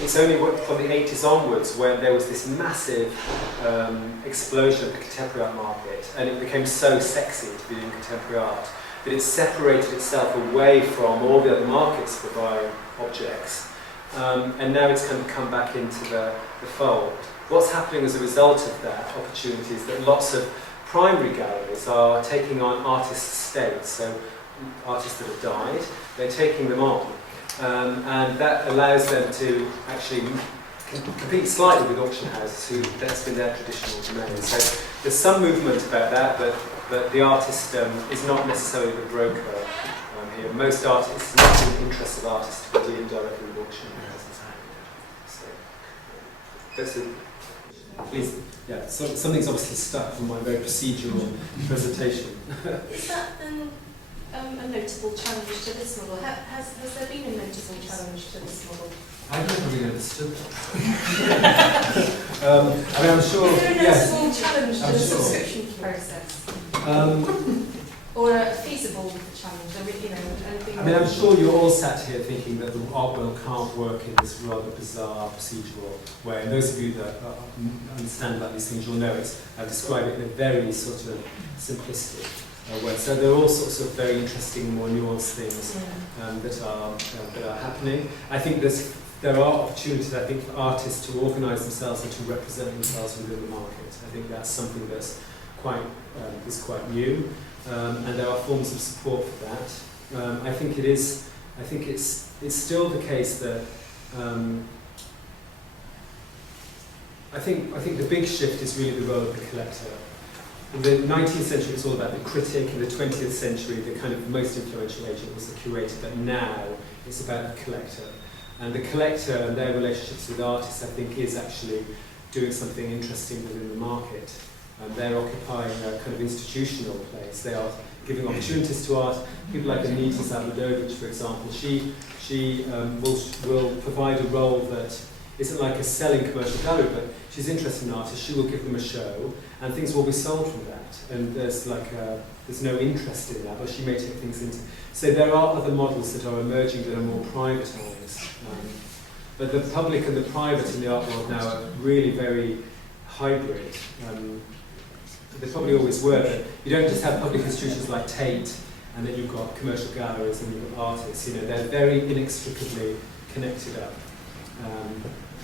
it's only from the 80s onwards when there was this massive explosion of the contemporary art market, and it became so sexy to be doing contemporary art that it separated itself away from all the other markets for buying objects, and now it's kind of come back into the fold. What's happening as a result of that opportunity is that lots of primary galleries are taking on artists' estates, so artists that have died, they're taking them on. And that allows them to actually compete slightly with auction houses, that's been their traditional domain. So there's some movement about that, but the artist is not necessarily the broker here. Most artists, it's not in the interest of artists to be dealing directly with auction houses. So. That's it. Please, yeah, so, something's obviously stuck from my very procedural presentation. Is that a notable challenge to this model? Has there been a notable challenge to this model? I've never really understood that. I mean, I'm sure. Is there a Yes, notable challenge to I'm the sure. subscription process? Or a feasible challenge? Anything I mean, I'm sure you're all sat here thinking that the art world can't work in this rather bizarre procedural way. And those of you that understand about these things, you'll know it. I describe it in a very sort of simplistic way. So there are all sorts of very interesting, more nuanced things that are happening. I think there are opportunities, I think, for artists to organise themselves and to represent themselves within the market. I think that's something that's quite new. And there are forms of support for that. I think it's still the case that I think the big shift is really the role of the collector. In the 19th century, it's all about the critic. In the 20th century, the kind of most influential agent was the curator. But now, it's about the collector. And the collector and their relationships with artists, I think, is actually doing something interesting within the market. They're occupying a kind of institutional place. They are giving opportunities to art. People like Anita Zavadovich, for example, she will provide a role that isn't like a selling commercial gallery, but she's interested in artists. She will give them a show, and things will be sold from that. And there's no interest in that, but she may take things into. So there are other models that are emerging that are more privatised. But the public and the private in the art world now are really very hybrid. They probably always were, but you don't just have public institutions like Tate, and then you've got commercial galleries and you've got artists. You know, they're very inextricably connected up,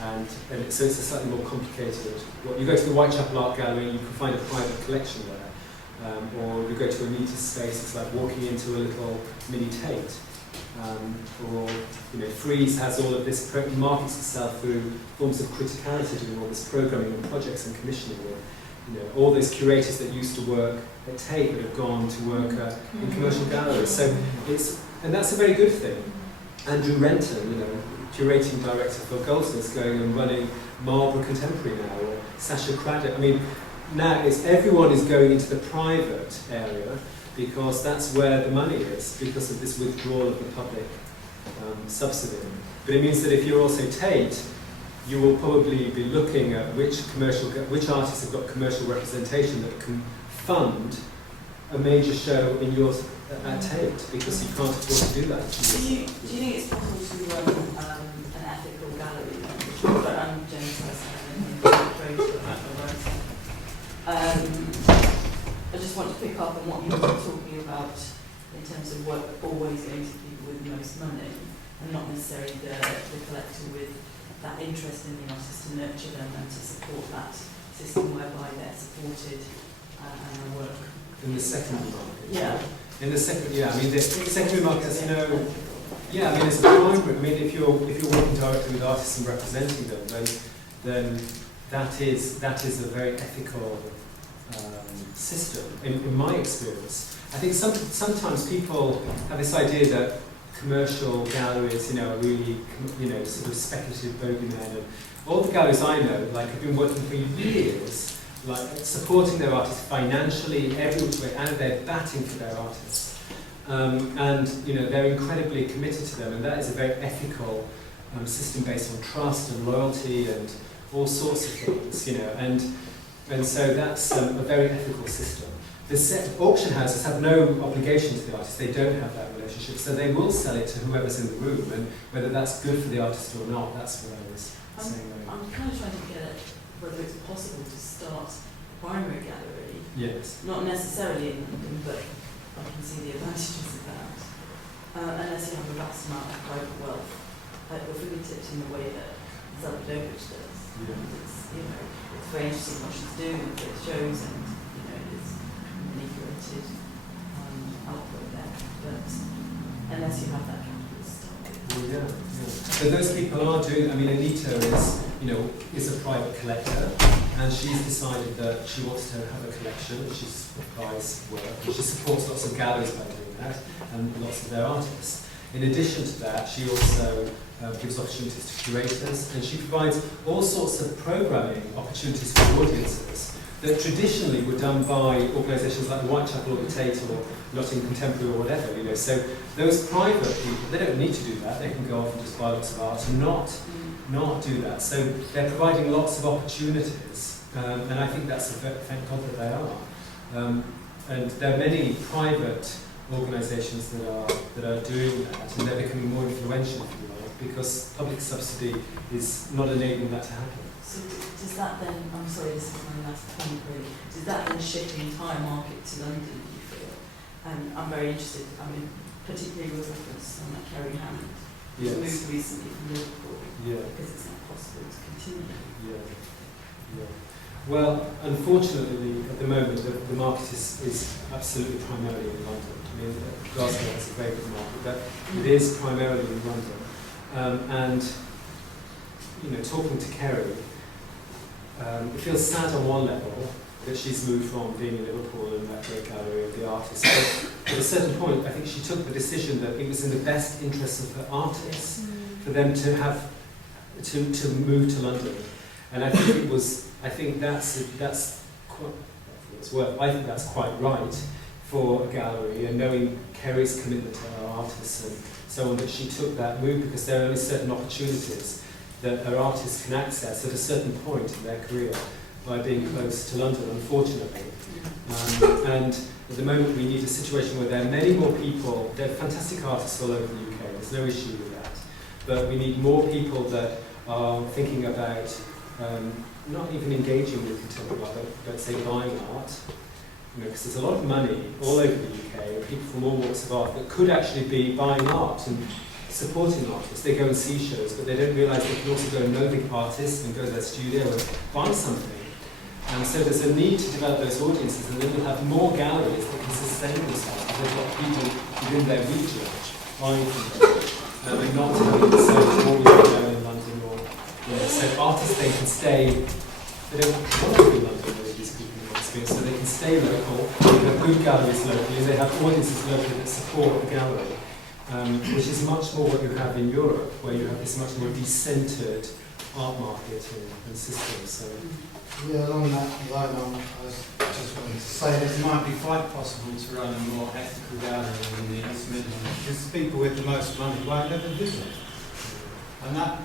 and so it's a slightly more complicated. You go to the Whitechapel Art Gallery, you can find a private collection there, or you go to Anita's space. It's like walking into a little mini Tate, or Frieze has all of this markets itself through forms of criticality, doing all this programming and projects and commissioning. All those curators that used to work at Tate that have gone to work in commercial galleries. So and that's a very good thing. Andrew Renton, curating director for Goldsmiths, going and running Marlborough Contemporary now, or Sasha Craddock. I mean, now everyone is going into the private area because that's where the money is, because of this withdrawal of the public subsidy. But it means that if you're also Tate, you will probably be looking at which artists have got commercial representation that can fund a major show in yours at Tate, because you can't afford to do that. Do you think it's possible to run an ethical gallery? I'm James I just want to pick up on what you were talking about in terms of work always going to people with the most money, and not necessarily the collector with that interest in the artist, to nurture them and to support that system whereby they're supported and their work. In the secondary market. Yeah. In the secondary, I mean, the secondary market, as you know, yeah, I mean, it's a primary. I mean, if you're working directly with artists and representing them, then that is a very ethical system. In my experience, I think sometimes people have this idea that commercial galleries, are really, sort of speculative bogeymen. And all the galleries I know, have been working for years, supporting their artists financially, every which way, and they're batting for their artists. And they're incredibly committed to them, and that is a very ethical system based on trust and loyalty and all sorts of things, and so that's a very ethical system. The auction houses have no obligation to the artist. They don't have that relationship, so they will sell it to whoever's in the room, and whether that's good for the artist or not, that's what I was saying. I'm kind of trying to get at whether it's possible to start a primary gallery. Yes. Not necessarily in London, but I can see the advantages of that. Unless you have a vast amount of private wealth at your fingertips in the way that Zavadovich does. Yeah. It's very interesting what she's doing with it shows, and it's manipulated output there. But unless you have that capital to start with. Well, yeah. So those people are doing. I mean, Anita is a private collector, and she's decided that she wants to have a collection. She buys work, and she supports lots of galleries by doing that, and lots of their artists. In addition to that, she also gives opportunities to curators, and she provides all sorts of programming opportunities for audiences that traditionally were done by organisations like the Whitechapel or the Tate or Nottingham Contemporary or whatever, you know. So those private people, they don't need to do that. They can go off and just buy lots of art and not do that. So they're providing lots of opportunities, and I think that's thank God that they are. And there are many private organisations that are doing that, and they're becoming more influential, if you like, because public subsidy is not enabling that to happen. So does that then, I'm sorry, this is my last point really, does that then shift the entire market to London, do you feel? And I'm very interested, I mean, particularly with reference to someone like Kerry Hammond, who's moved recently from Liverpool, because it's not possible to continue. Well, unfortunately, at the moment, the market is absolutely primarily in London. I mean, Glasgow is a very good market, but it is primarily in London. And, you know, talking to Kerry, it feels sad on one level that she's moved from being in Liverpool and that great gallery of the artists. But at a certain point, I think she took the decision that it was in the best interest of the artists for them to have to move to London. And I think it was. I think that's quite. I think that's quite right for a gallery, and knowing Kerry's commitment to her artists and so on, that she took that move because there are only certain opportunities that her artists can access at a certain point in their career by being close to London, unfortunately. And at the moment we need a situation where there are many more people, there are fantastic artists all over the UK, there's no issue with that, but we need more people that are thinking about not even engaging with contemporary art, but say buying art, you know, because there's a lot of money all over the UK, people from all walks of art that could actually be buying art and supporting artists. They go and see shows, but they don't realise they can also go and know the artists and go to their studio and buy something. And so there's a need to develop those audiences, and then we'll have more galleries that can sustain themselves because they've got people within their region buying from them, and not having the same always go in London or, you know, so artists they can stay. They don't want to be in London with these people in experience, so they can stay local. They have good galleries locally, and they have audiences locally that support the gallery. Which is much more what you have in Europe, where you have this much more decentered art market and system. So, yeah, along that line, I just wanted to say that it might be quite possible to run a more ethical gallery in the East Midlands, because the people with the most money won't ever visit. And that,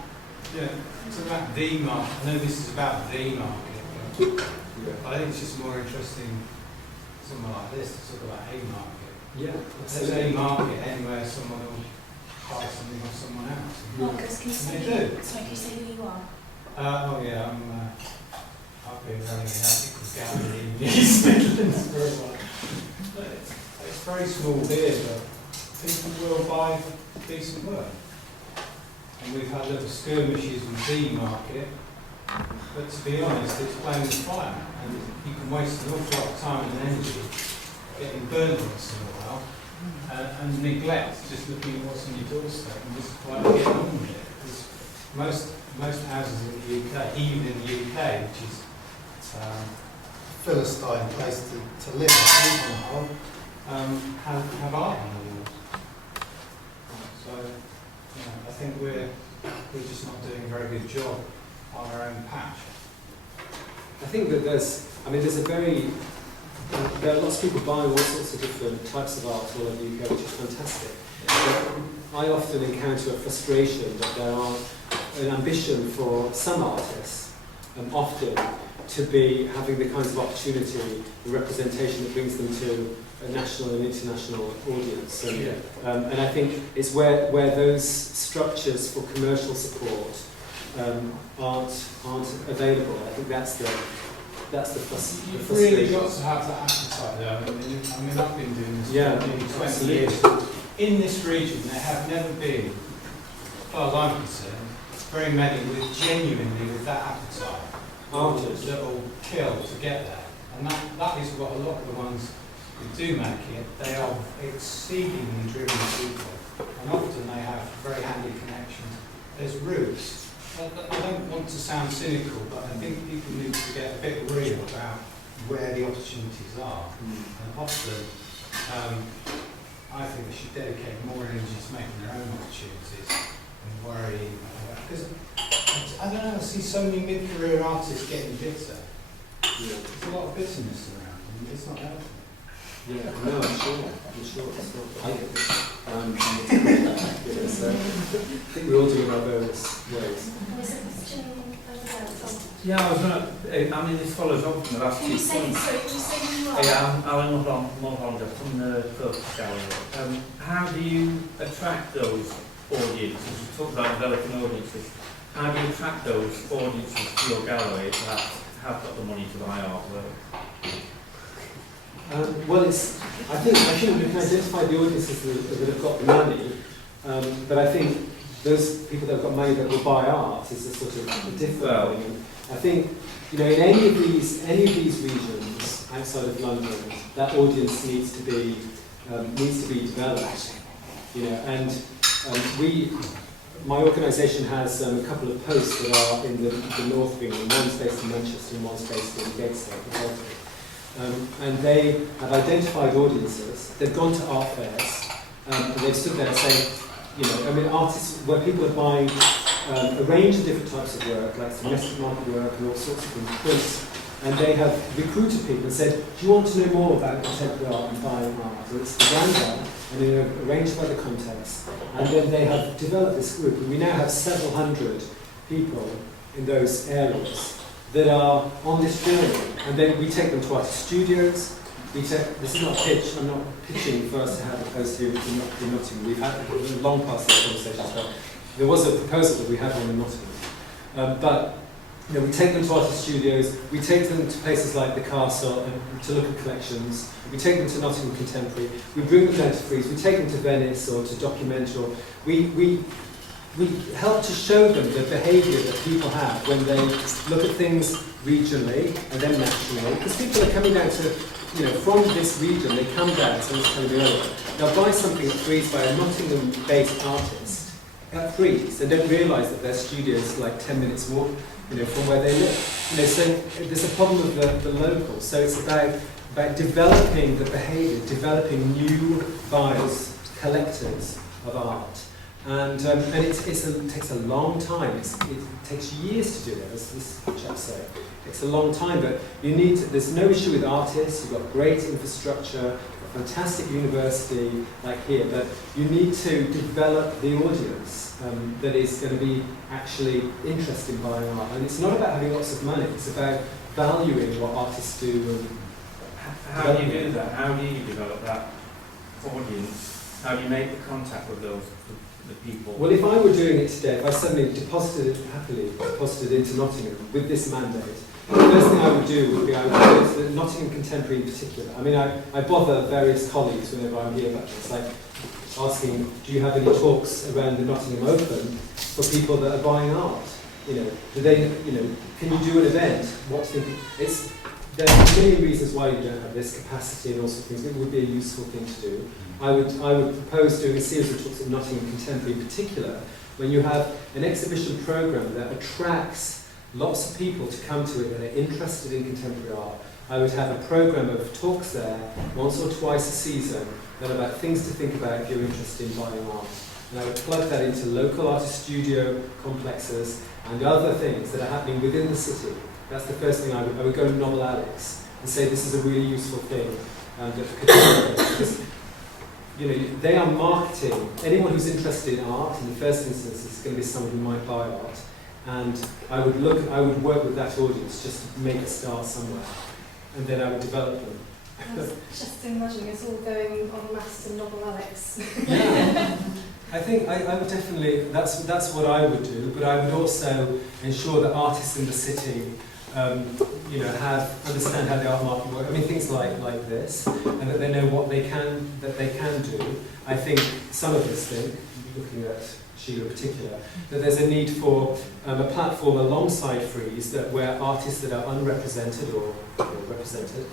it's about the market. I know this is about the market, but I think it's just more interesting, something like this, to talk about a market. yeah, There's a market anywhere someone will buy something off someone else. Marcus, can you say They do. Sorry, can you say who you are? I've been running an ethical gallery in the East Midlands for a while. But it's very small beer, but people will buy decent work. And we've had little skirmishes with the market, but to be honest, it's playing with fire, and you can waste an awful lot of time and energy getting burned once in a while, and neglect just looking at what's on your doorstep and just like getting on with it. Because most houses in the UK, even in the UK, which is a philistine place to live on the whole, have art on the walls. So I think we're just not doing a very good job on our own patch. I think that there's there are lots of people buying all sorts of different types of art all over the UK, which is fantastic. But I often encounter a frustration that there are an ambition for some artists, often, to be having the kinds of opportunity, the representation that brings them to a national and international audience. And I think it's where those structures for commercial support aren't available. I think that's the frustration. You've really got to have that appetite there. I mean, I've been doing this for nearly 20 years. In this region, there have never been, as far as I'm concerned, very many genuinely with that appetite. Artists that will kill to get there. And that is what a lot of the ones who do make it, they are exceedingly driven people. And often they have very handy connections. There's roots. I don't want to sound cynical, but I think people need to get a bit real about where the opportunities are. And often, I think they should dedicate more energy to making their own opportunities and worrying about that. Because I don't know, I see so many mid-career artists getting bitter. Yeah. There's a lot of bitterness around, and it's not helping. Yeah, no, I'm sure. It's not. I get it. So I think we all do in our various ways. Was a question over there, Tom? Yeah, I was going to, I mean, this follows on from the last Can you two say, points. sorry, can you say who you are? Yeah, I'm Alan Mulholland from the Focus Gallery. How do you attract those audiences? You talked about developing audiences. How do you attract those audiences to your gallery that have got the money to buy artwork? Well, I think we can identify the audiences that have got the money, but I think those people that have got money that will buy art is a sort of different thing. I think, in any of these regions outside of London, that audience needs to be developed. And my organisation has a couple of posts that are in the north of England. One's based in Manchester and one's based in Gateshead. And they have identified audiences. They've gone to art fairs and they've stood there saying, artists where people are buying a range of different types of work, like domestic market work and all sorts of things, prints. And they have recruited people and said, do you want to know more about contemporary art and buying art? So it's the ground and in a range of other contexts. And then they have developed this group, and we now have several hundred people in those areas that are on this journey. And then we take them to our studios. This is not a pitch, I'm not pitching for us to have a post here in Nottingham. We've had long past those conversations, but there was a proposal that we had one in Nottingham. But we take them to artist studios, we take them to places like the Castle and to look at collections, we take them to Nottingham Contemporary, we bring them down to Frieze, we take them to Venice or to Document, or we help to show them the behaviour that people have when they look at things regionally and then nationally. Because people are coming down to, from this region, they come down to this kind of area. They'll buy something at Frieze by a Nottingham-based artist at Frieze and don't realise that their studio is like 10 minutes walk, from where they live. So there's a problem with the locals. So it's about developing the behaviour, developing new buyers, collectors of art. And it takes a long time. It takes years to do it, as this chap said. It takes a long time, but there's no issue with artists. You've got great infrastructure, a fantastic university like here, but you need to develop the audience that is going to be actually interested in buying art. And it's not about having lots of money. It's about valuing what artists do. And how do you do that? How do you develop that audience? How do you make the contact with those? The people. Well, if I were doing it today, if I suddenly happily deposited into Nottingham with this mandate, the first thing I would do would be I would go to the Nottingham Contemporary in particular. I mean, I bother various colleagues whenever I'm here about this, like asking, do you have any talks around the Nottingham Open for people that are buying art? Do they, can you do an event? There are many reasons why you don't have this capacity and all sorts of things. It would be a useful thing to do. I would propose doing a series of talks at Nottingham Contemporary in particular, when you have an exhibition programme that attracts lots of people to come to it that are interested in contemporary art. I would have a programme of talks there once or twice a season that are about things to think about if you're interested in buying art. And I would plug that into local artist studio complexes and other things that are happening within the city. That's the first thing I would go to Novel Alex and say this is a really useful thing because they are marketing. Anyone who's interested in art in the first instance is going to be someone who might buy art, and I would work with that audience just to make a start somewhere, and then I would develop them. I was just imagining us all going en masse to Novel Alex. Yeah. I think I would definitely, that's what I would do, but I would also ensure that artists in the city understand how the art market works. I mean, things like this, and that they know what they can do. I think some of us think, looking at Sheila in particular, that there's a need for a platform alongside Frieze where artists that are unrepresented or represented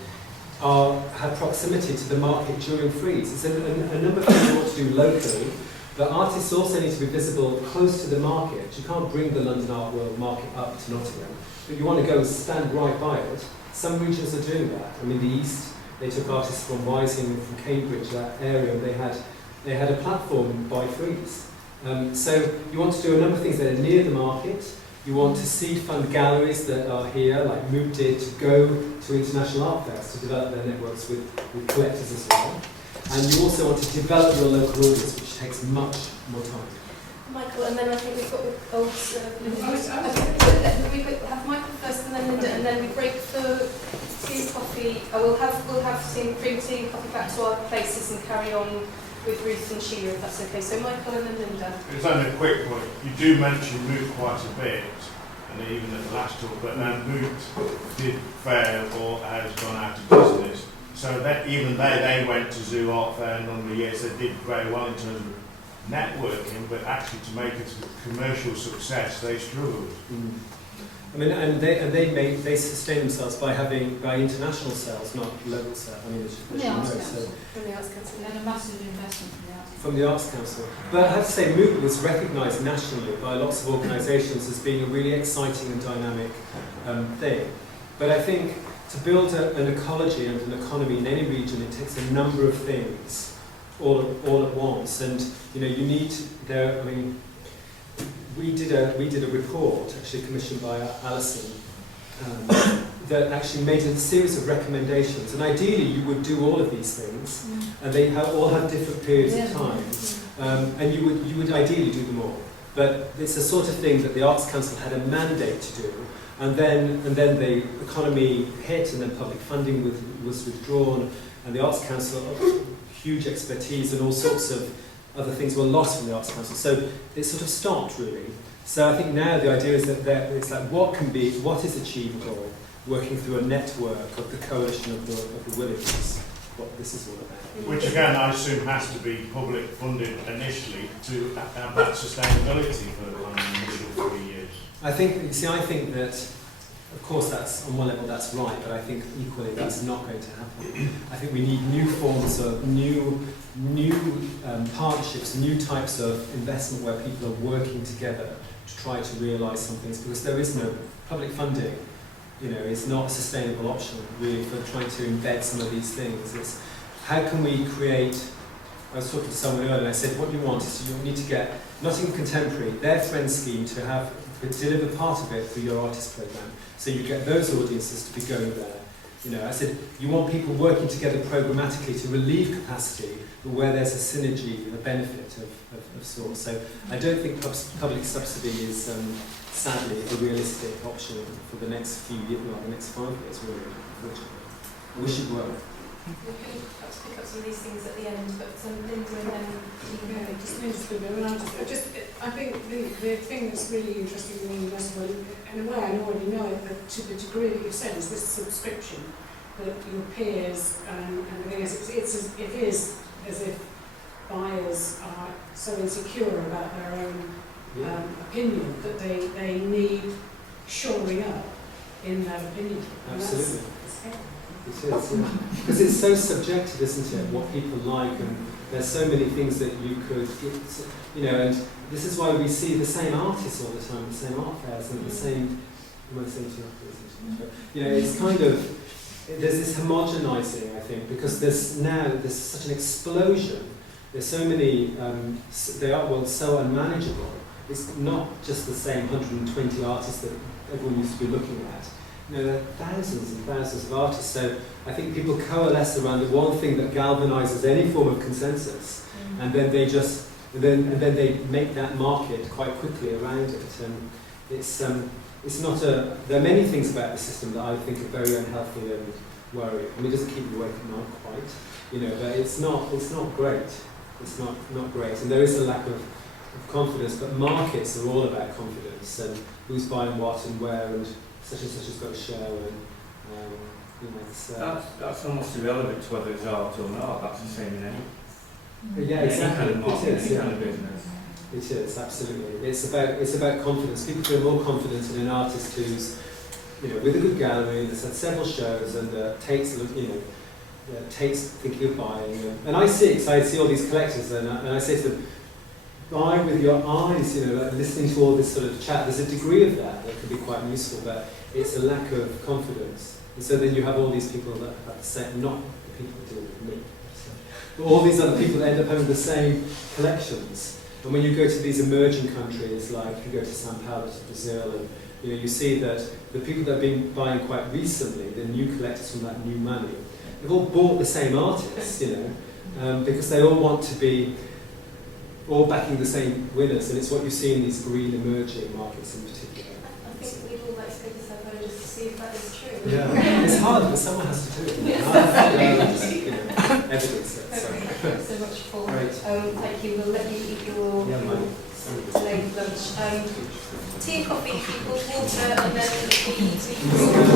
have proximity to the market during Frieze. It's a number of things you want to do locally. But artists also need to be visible close to the market. You can't bring the London art world market up to Nottingham, but you want to go and stand right by it. Some regions are doing that. I mean, the East They took artists from Wising and from Cambridge, that area, and they had a platform by freeze. So you want to do a number of things that are near the market. You want to seed fund galleries that are here, like MOOC did, to go to international art fairs to develop their networks with collectors as well. And you also want to develop your local audience, which takes much more time. Michael, and then I think we've got we have Michael first, and then Linda, and then we break for tea and coffee. We'll have bring tea and coffee back to our places and carry on with Ruth and Sheila, if that's okay. So Michael and then Linda. It's only a quick point. You do mention MOOC quite a bit, and even at the last talk, but then MOOC did fail or has gone out of business. So that even they went to Zoo Art Fair a number of years. They did very well in terms of networking, but actually to make it a commercial success, they struggled. Mm. I mean, and they sustain themselves by international sales, not local sales. I mean, From the Arts Council. From the Arts Council. And then a massive investment From the Arts Council. But I have to say, MOOC was recognised nationally by lots of organisations as being a really exciting and dynamic thing. But I think to build an ecology and an economy in any region, it takes a number of things all at once. And you need I mean, we did a report actually commissioned by Alison that actually made a series of recommendations. And ideally, you would do all of these things, and they all have different periods of time, and you would ideally do them all. But it's the sort of thing that the Arts Council had a mandate to do, and then the economy hit, and then public funding was withdrawn, and the Arts Council, huge expertise and all sorts of other things were lost from the Arts Council. So it sort of stopped really. So I think now the idea is that it's like what is achievable, working through a network of the coalition of the villages. What this is all about. Which again, I assume has to be public funded initially to have that sustainability for the initial 3 years. I think that, of course, that's on one level that's right, but I think equally that's not going to happen. I think we need new forms of new partnerships, new types of investment where people are working together to try to realise some things, because there is no public funding. It's not a sustainable option really for trying to embed some of these things. It's how can we create. I was talking to someone earlier, and I said, what you want is you need to get Nottingham Contemporary, their Friends scheme, to deliver part of it through your artist programme. So you get those audiences to be going there. I said, you want people working together programmatically to relieve capacity, but where there's a synergy, a benefit of sorts. So I don't think public subsidy is, sadly, a realistic option for the next few years, well, the next 5 years, really, unfortunately. I wish it were. We could perhaps pick up some of these things at the end, but Linda and then I think the thing that's really interesting to me as well, in a way I already know it, but to the degree that you've said, is this subscription that your peers and everything else, it is as if buyers are so insecure about their own opinion that they need shoring up in their opinion. Absolutely. It is, yeah. Because it's so subjective, isn't it, what people like, and there's so many things that you could get, and this is why we see the same artists all the time, the same art fairs, and the same, it's kind of, there's this homogenising, I think, because there's such an explosion, there's so many, they are, so unmanageable. It's not just the same 120 artists that everyone used to be looking at. There are thousands and thousands of artists, so I think people coalesce around the one thing that galvanises any form of consensus, and then they then they make that market quite quickly around it. And it's not a. There are many things about the system that I think are very unhealthy and worrying. I mean, it doesn't keep you awake at night quite, but it's not great. It's not great, and there is a lack of confidence. But markets are all about confidence and who's buying what and where and such has got a share, and that's almost irrelevant to whether it's art or not. That's the same in any. Yeah, exactly. Kind of market, it is. Kind of business. It is absolutely. It's about confidence. People feel more confident in an artist who's, with a good gallery that's had several shows and takes thinking of buying. And I see it, because I see all these collectors, and I say to them, buy with your eyes, like listening to all this sort of chat. There's a degree of that can be quite useful, but it's a lack of confidence. And so then you have all these people that have the same, not the people that deal with me. So, but all these other people end up having the same collections. And when you go to these emerging countries, like if you go to Sao Paulo, to Brazil, and you see that the people that have been buying quite recently, the new collectors from that new money, they've all bought the same artists, because they all want to be all backing the same winners, and it's what you see in these green emerging markets in particular. I think we'd all like to go to Sao Paulo just to see if that is true. Yeah, it's hard, but someone has to do it. Evidence it. So. Thank you so much, Paul. Great. Thank you. We'll let you eat your delayed lunch. Tea, coffee, people, water, and then we